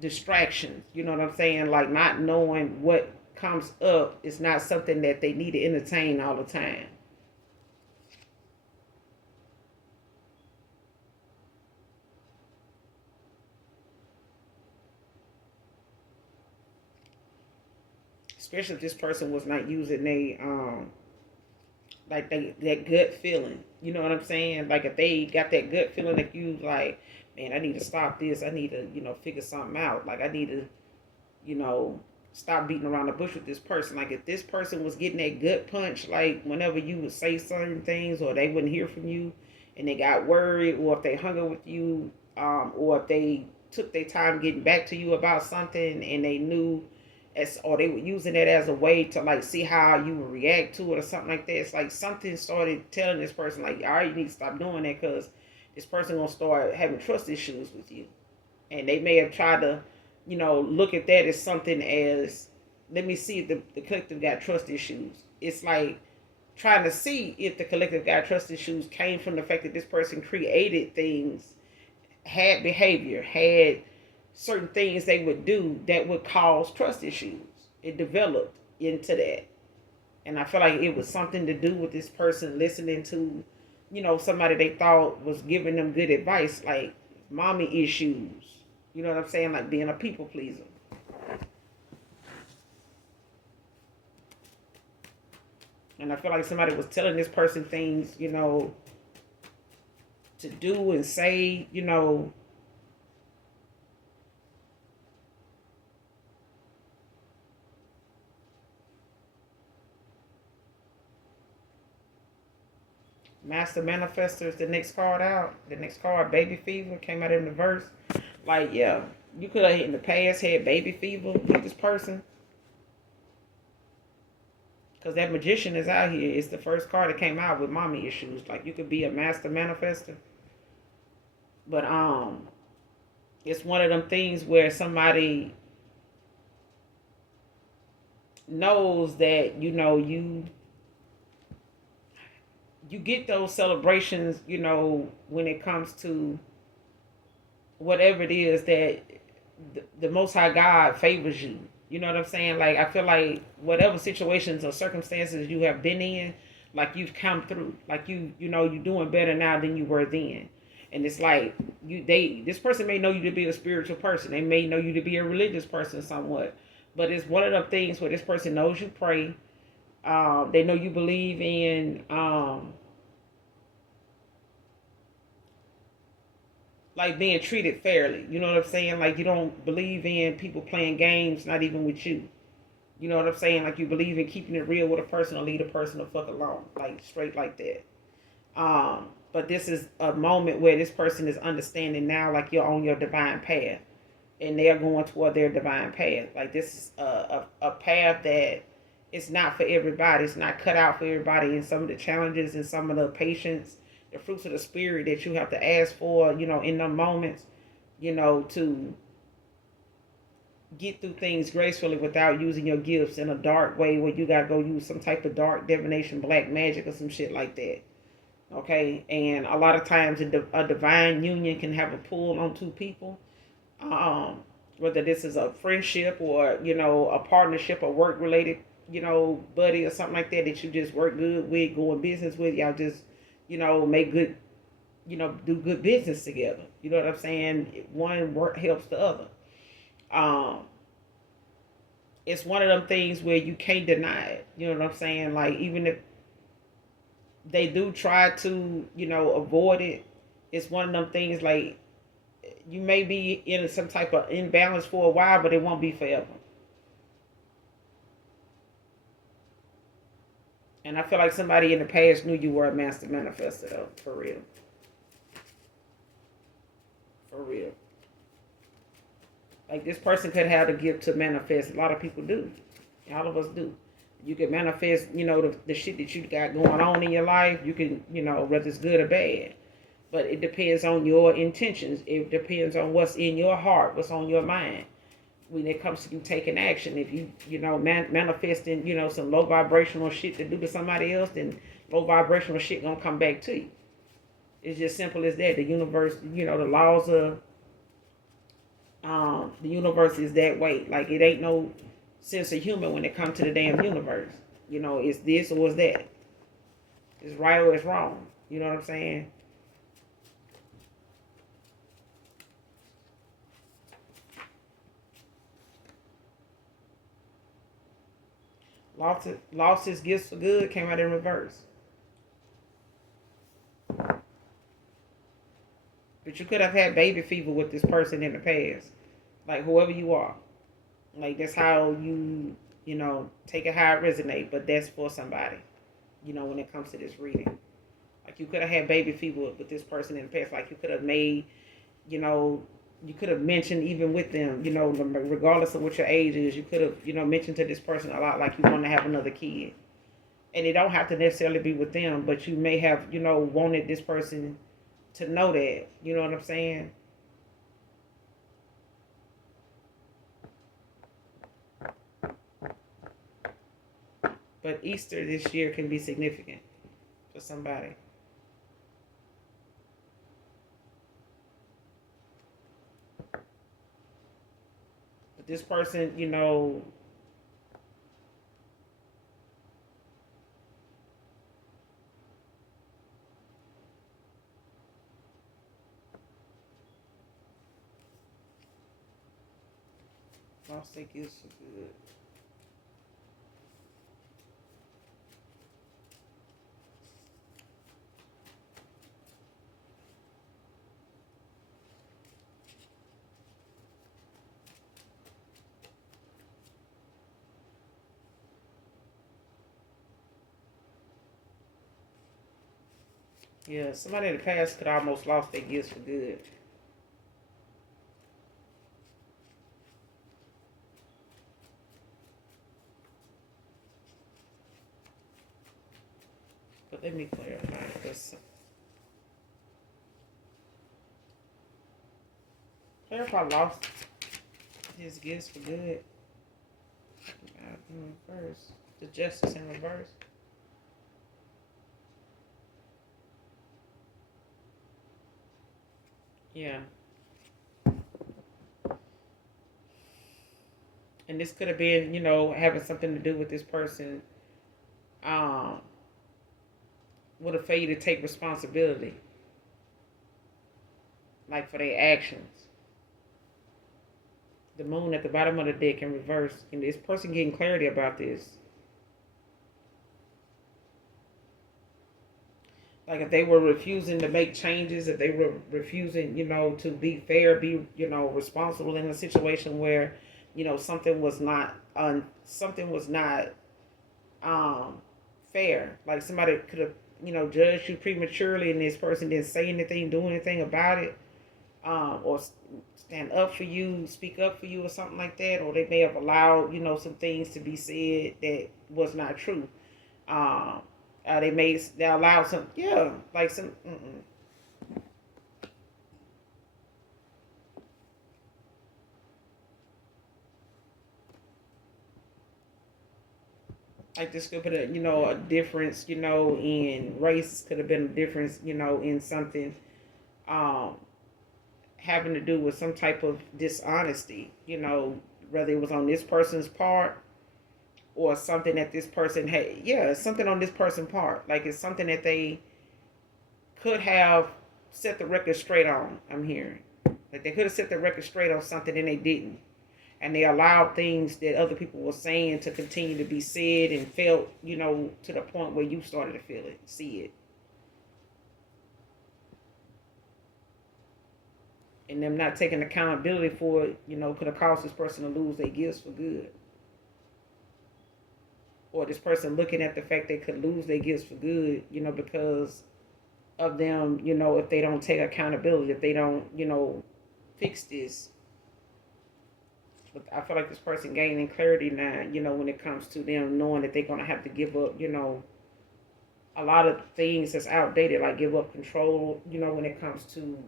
distractions. You know what I'm saying? Like not knowing what comes up is not something that they need to entertain all the time. Especially if this person was not using that gut feeling. You know what I'm saying? Like if they got that gut feeling that you like, man, I need to stop this. I need to, figure something out. Like I need to, stop beating around the bush with this person. Like if this person was getting that gut punch, like whenever you would say certain things or they wouldn't hear from you and they got worried, or if they hung up with you, or if they took their time getting back to you about something and they knew or they were using it as a way to like see how you would react to it or something like that. It's like something started telling this person like, all right, you need to stop doing that, because this person gonna start having trust issues with you. And they may have tried to, look at that as something as, let me see if the collective got trust issues. It's like trying to see if the collective got trust issues came from the fact that this person created things, had behavior, had certain things they would do that would cause trust issues. It developed into that. And I feel like it was something to do with this person listening to, somebody they thought was giving them good advice, like mommy issues. You know what I'm saying? Like being a people pleaser. And I feel like somebody was telling this person things, to do and say, Master Manifestor is the next card out. The next card, Baby Fever, came out in the verse. Like, yeah, you could have in the past had baby fever with this person. Because that Magician is out here. It's the first card that came out with mommy issues. Like, you could be a Master Manifestor. But, it's one of them things where somebody knows that, you get those celebrations, when it comes to whatever it is that the Most High God favors you. You know what I'm saying? Like, I feel like whatever situations or circumstances you have been in, like you've come through. Like you're doing better now than you were then. And it's like this person may know you to be a spiritual person. They may know you to be a religious person somewhat. But it's one of the things where this person knows you pray. They know you believe in like being treated fairly. You know what I'm saying? Like you don't believe in people playing games, not even with you. You know what I'm saying? Like you believe in keeping it real with a person or leave a person the fuck alone. Like straight like that. But this is a moment where this person is understanding now like you're on your divine path. And they are going toward their divine path. Like this is a path that it's not for everybody. It's not cut out for everybody. And some of the challenges and some of the patience, the fruits of the spirit that you have to ask for, in them moments, to get through things gracefully without using your gifts in a dark way where you got to go use some type of dark divination, black magic or some shit like that. Okay. And a lot of times a divine union can have a pull on two people. Whether this is a friendship or, a partnership or work related, buddy or something like that you just work good with, going business with, y'all just, make good, do good business together. You know what I'm saying? One work helps the other. It's one of them things where you can't deny it. You know what I'm saying? Like, even if they do try to, avoid it, it's one of them things like, you may be in some type of imbalance for a while, but it won't be forever. And I feel like somebody in the past knew you were a master manifestor, though, for real. For real. Like, this person could have the gift to manifest. A lot of people do. All of us do. You can manifest, the shit that you got going on in your life. You can, whether it's good or bad. But it depends on your intentions. It depends on what's in your heart, what's on your mind. When it comes to you taking action, if you, manifesting, some low vibrational shit to do to somebody else, then low vibrational shit gonna come back to you. It's just simple as that. The universe, the laws of the universe is that way. Like, it ain't no sense of humor when it comes to the damn universe. It's this or it's that. It's right or it's wrong. You know what I'm saying? Lost his gifts for good, came out in reverse. But you could have had baby fever with this person in the past. Like, whoever you are. Like that's how you know, take it how it resonate, but that's for somebody, you know, when it comes to this reading. Like you could have had baby fever with this person in the past. Like you could have made, you know, you could have mentioned even with them, you know, regardless of what your age is, you could have, you know, mentioned to this person a lot like you want to have another kid. And it don't have to necessarily be with them, but you may have, you know, wanted this person to know that. You know what I'm saying? But Easter this year can be significant for somebody. But this person, you know, lost their gifts for good. Yeah, somebody in the past could almost lost their gifts for good. But let me clarify because clarify lost his gifts for good. In reverse, the justice in reverse. Yeah, and this could have been, you know, having something to do with this person, um, with a failure to take responsibility, like for their actions. The moon at the bottom of the deck in reverse, and this person getting clarity about this. Like if they were refusing to make changes, if they were refusing, you know, to be fair, be, you know, responsible in a situation where, you know, something was not um fair. Like somebody could have, you know, judged you prematurely, and this person didn't say anything, do anything about it, or stand up for you, speak up for you, or something like that, or they may have allowed, you know, some things to be said that was not true. Um, they allowed some, yeah, like some. Like this could put a, you know, a difference, you know, in race, could have been a difference, you know, in something um having to do with some type of dishonesty, you know, whether it was on this person's part or something that this person had. Yeah, it's something on this person's part. Like it's something that they could have set the record straight on. I'm hearing like they could have set the record straight on something and they didn't, and they allowed things that other people were saying to continue to be said and felt, you know, to the point where you started to feel it, see it. And them not taking accountability for it, you know, could have caused this person to lose their gifts for good. Or this person looking at the fact they could lose their gifts for good, you know, because of them, you know, if they don't take accountability, if they don't, you know, fix this. But I feel like this person gaining clarity now, you know, when it comes to them knowing that they're going to have to give up, you know, a lot of things that's outdated, like give up control, you know, when it comes to,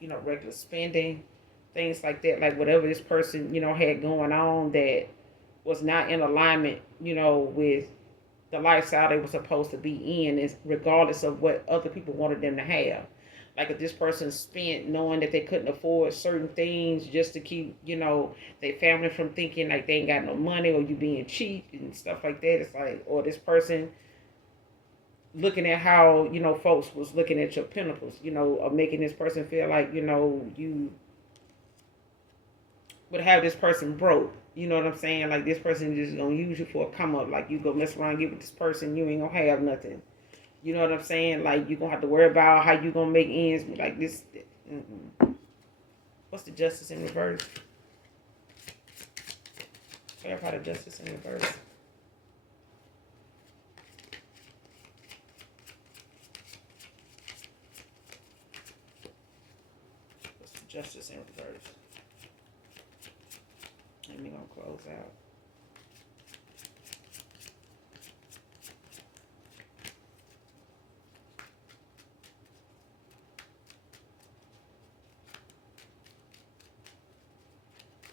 you know, regular spending, things like that. Like whatever this person, you know, had going on that was not in alignment, you know, with the lifestyle they were supposed to be in, is regardless of what other people wanted them to have. Like if this person spent knowing that they couldn't afford certain things just to keep, you know, their family from thinking like they ain't got no money or you being cheap and stuff like that. It's like, or this person looking at how, you know, folks was looking at your pinnacles, you know, of making this person feel like, you know, you would have this person broke. You know what I'm saying? Like this person just gonna use you for a come up. Like you go mess around, get with this person, you ain't gonna have nothing. You know what I'm saying? Like you gonna have to worry about how you gonna make ends meet. Like this. Mm-mm. What's the justice in reverse? Clarify the justice in reverse. What's the justice in reverse? And we're going to close out.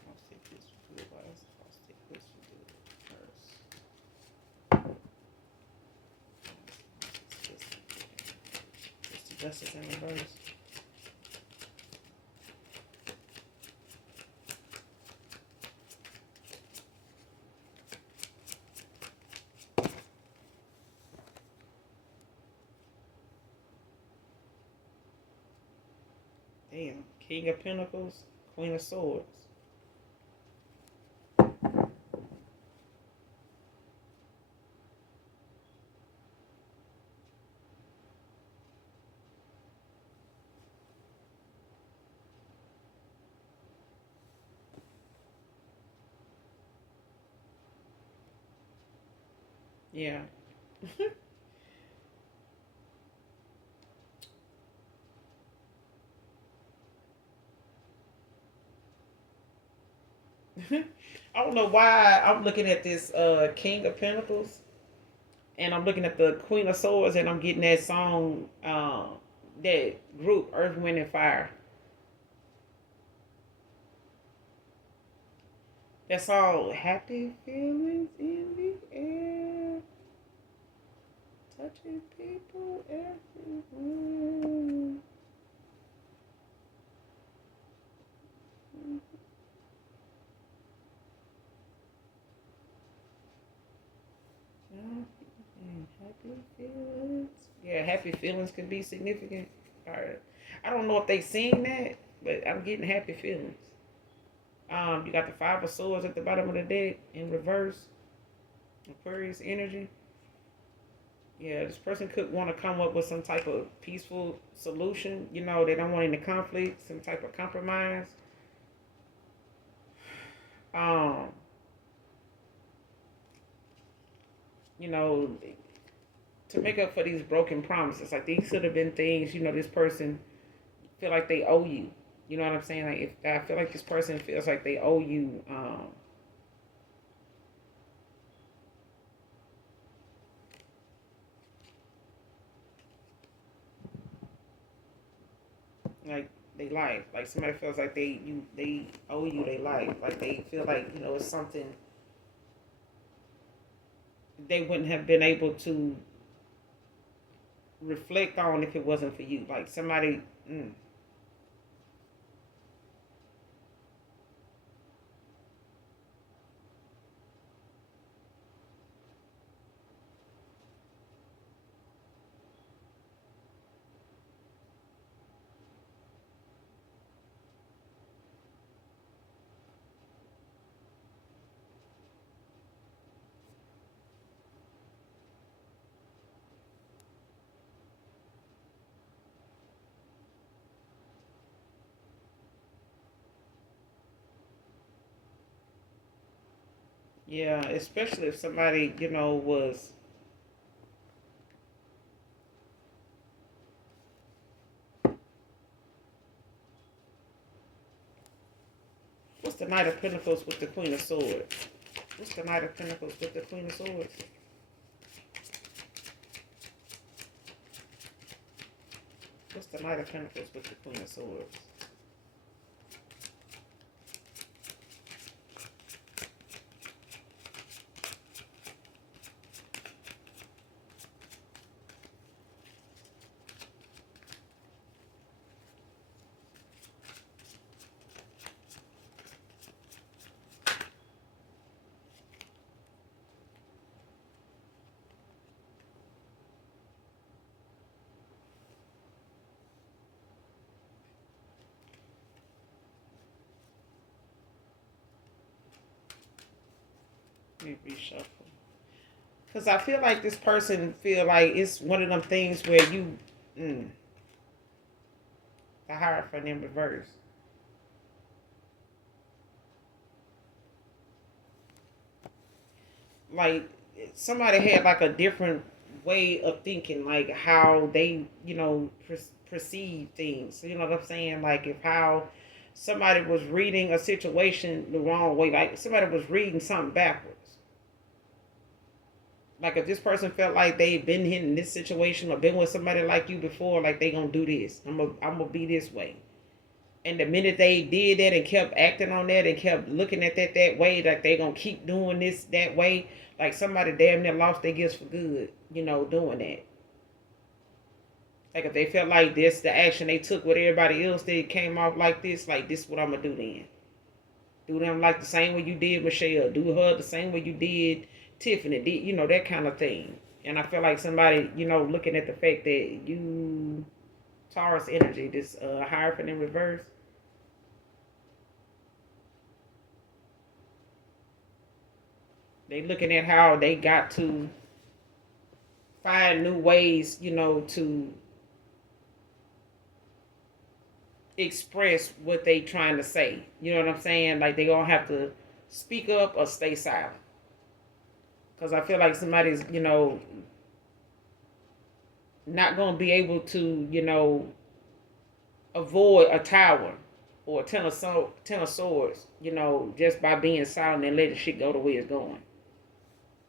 I'll take this for good. I'll take this for good first. What's the justice in reverse? Damn. King of Pentacles, Queen of Swords. Yeah. I don't know why I'm looking at this King of Pentacles and I'm looking at the Queen of Swords and I'm getting that song, that group, Earth, Wind, and Fire. That song, Happy Feelings in the Air, touching people everywhere. Happy feelings. Yeah, happy feelings can be significant. All right. I don't know if they sing that, but I'm getting happy feelings. You got the Five of Swords at the bottom of the deck in reverse. Aquarius energy. Yeah, this person could want to come up with some type of peaceful solution. You know, they don't want any conflict, some type of compromise. Um, you know, to make up for these broken promises. Like these could have been things, you know, this person feel like they owe you. You know what I'm saying? Like if I feel like this person feels like they owe you, like they life. Like somebody feels like they owe you their life. Like they feel like, you know, it's something they wouldn't have been able to reflect on if it wasn't for you. Like somebody. Yeah, especially if somebody, you know, was. What's the Knight of Pentacles with the Queen of Swords? What's the Knight of Pentacles with the Queen of Swords? What's the Knight of Pentacles with the Queen of Swords? Let me reshuffle. Because I feel like this person feel like it's one of them things where you, the Hierophant in reverse. like somebody had like a different way of thinking, like how they, perceive things. You know what I'm saying? Like if how somebody was reading a situation the wrong way, like somebody was reading something backwards. Like if this person felt like they've been in this situation or been with somebody like you before, like they gonna do this. I'm gonna be this way. And the minute they did that and kept acting on that and kept looking at that way, like they gonna keep doing this that way, like somebody damn near lost their gifts for good, doing that. Like if they felt like this, the action they took with everybody else, they came off like this is what I'm gonna do then. Do them like the same way you did Michelle. Do her the same way you did Tiffany. That kind of thing. And I feel like somebody, looking at the fact that you Taurus energy, this Hierophant in reverse. They looking at how they got to find new ways, to express what they trying to say. You know what I'm saying? Like they gonna have to speak up or stay silent. Because I feel like somebody's, not gonna be able to, avoid a tower or ten of swords, just by being silent and letting shit go the way it's going.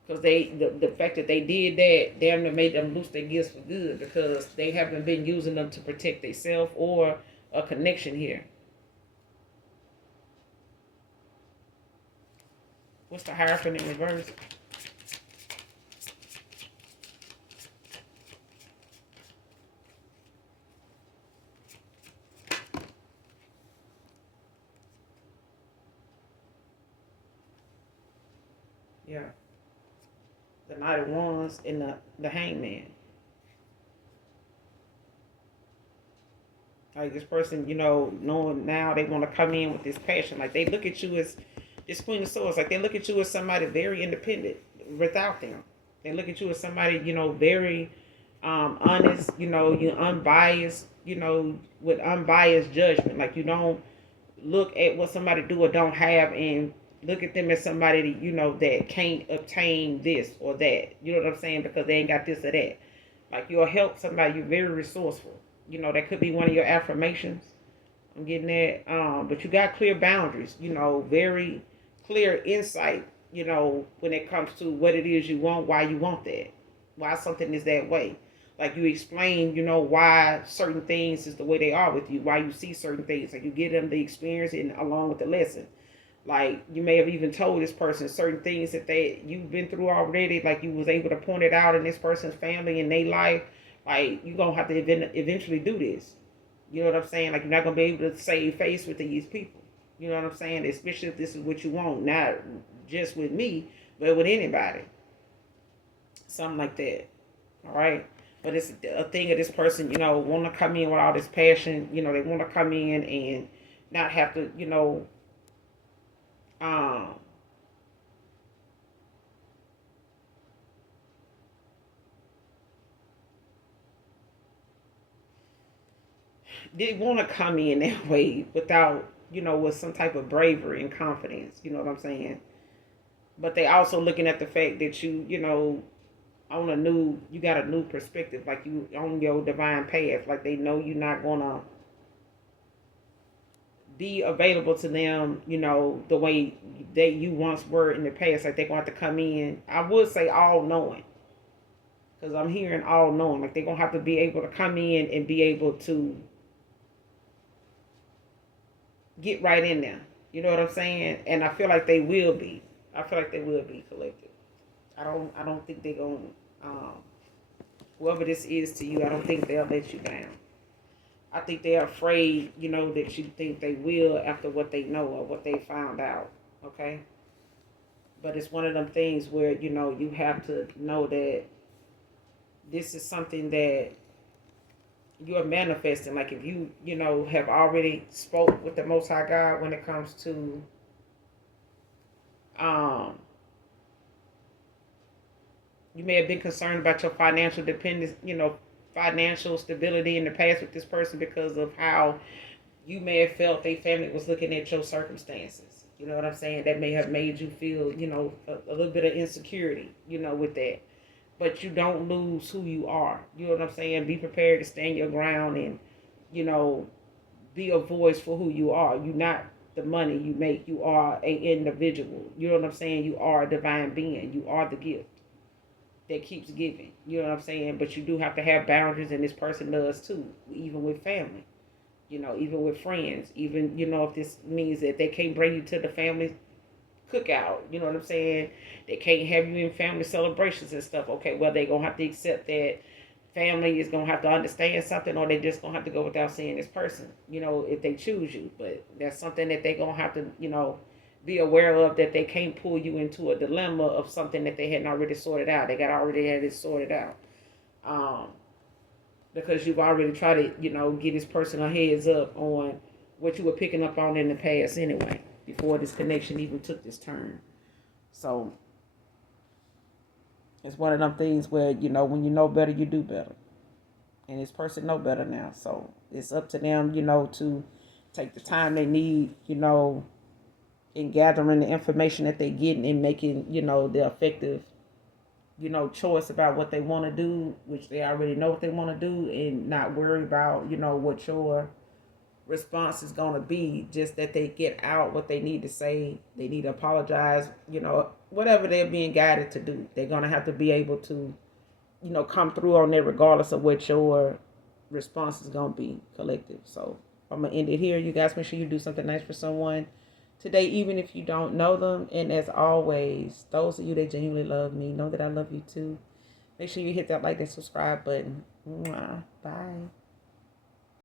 Because the fact that they did that damn near made them lose their gifts for good because they haven't been using them to protect themselves or a connection here. What's the Hierophant in reverse? Yeah. The Knight of Wands and the Hangman. Like this person, knowing now they want to come in with this passion. Like they look at you as this Queen of Swords. Like they look at you as somebody very independent without them. They look at you as somebody, very honest, you're unbiased, with unbiased judgment. Like you don't look at what somebody do or don't have and look at them as somebody that, that can't obtain this or that. You know what I'm saying? Because they ain't got this or that. Like you'll help somebody. You're very resourceful. That could be one of your affirmations. I'm getting that. But you got clear boundaries. Very clear insight. When it comes to what it is you want, why you want that, why something is that way. Like you explain, why certain things is the way they are with you, why you see certain things. Like you give them the experience and along with the lesson. Like you may have even told this person certain things that you've been through already. Like you was able to point it out in this person's family and their life. Like you're gonna have to eventually do this. You know what I'm saying? Like you're not gonna be able to save face with these people. You know what I'm saying? Especially if this is what you want, not just with me, but with anybody. Something like that. All right. But it's a thing of this person, want to come in with all this passion. They want to come in and not have to, um, they want to come in that way without, with some type of bravery and confidence. You know what I'm saying? But they also looking at the fact that you got a new perspective, like you on your divine path. Like they know you're not gonna be available to them, the way you once were in the past. Like they're gonna have to come in. I would say all knowing, because I'm hearing all knowing. Like they're gonna have to be able to come in and be able to get right in there. You know what I'm saying? And I feel like they will be. I feel like they will be collected. I don't think they're gonna whoever this is to you, I don't think they'll let you down. I think they're afraid, that you think they will after what they know or what they found out. Okay? But it's one of them things where, you have to know that this is something that you're manifesting. Like if you, have already spoke with the Most High God when it comes to you may have been concerned about your financial dependence, financial stability in the past with this person because of how you may have felt their family was looking at your circumstances. You know what I'm saying? That may have made you feel, a little bit of insecurity, with that. But you don't lose who you are. You know what I'm saying? Be prepared to stand your ground and, you know, be a voice for who you are. You're not the money you make. You are an individual. You know what I'm saying? You are a divine being. You are the gift that keeps giving. You know what I'm saying? But you do have to have boundaries, and this person does too, even with family. Even with friends. Even, if this means that they can't bring you to the family cookout, you know what I'm saying? They can't have you in family celebrations and stuff. Okay, well, they going to have to accept that family is going to have to understand something, or they just going to have to go without seeing this person, if they choose you. But that's something that they going to have to, be aware of, that they can't pull you into a dilemma of something that they hadn't already sorted out. They got already had it sorted out. Because you've already tried to, get this person a heads up on what you were picking up on in the past anyway, before this connection even took this turn. So it's one of them things where, when you know better, you do better. And this person know better now. So it's up to them, to take the time they need, in gathering the information that they're getting and making, the effective, choice about what they want to do, which they already know what they want to do, and not worry about, what your response is going to be. Just that they get out what they need to say. They need to apologize, whatever they're being guided to do. They're going to have to be able to, come through on it regardless of what your response is going to be collective. So I'm going to end it here. You guys make sure you do something nice for someone today, even if you don't know them. And as always, those of you that genuinely love me, know that I love you too. Make sure you hit that like and subscribe button. Mwah. Bye.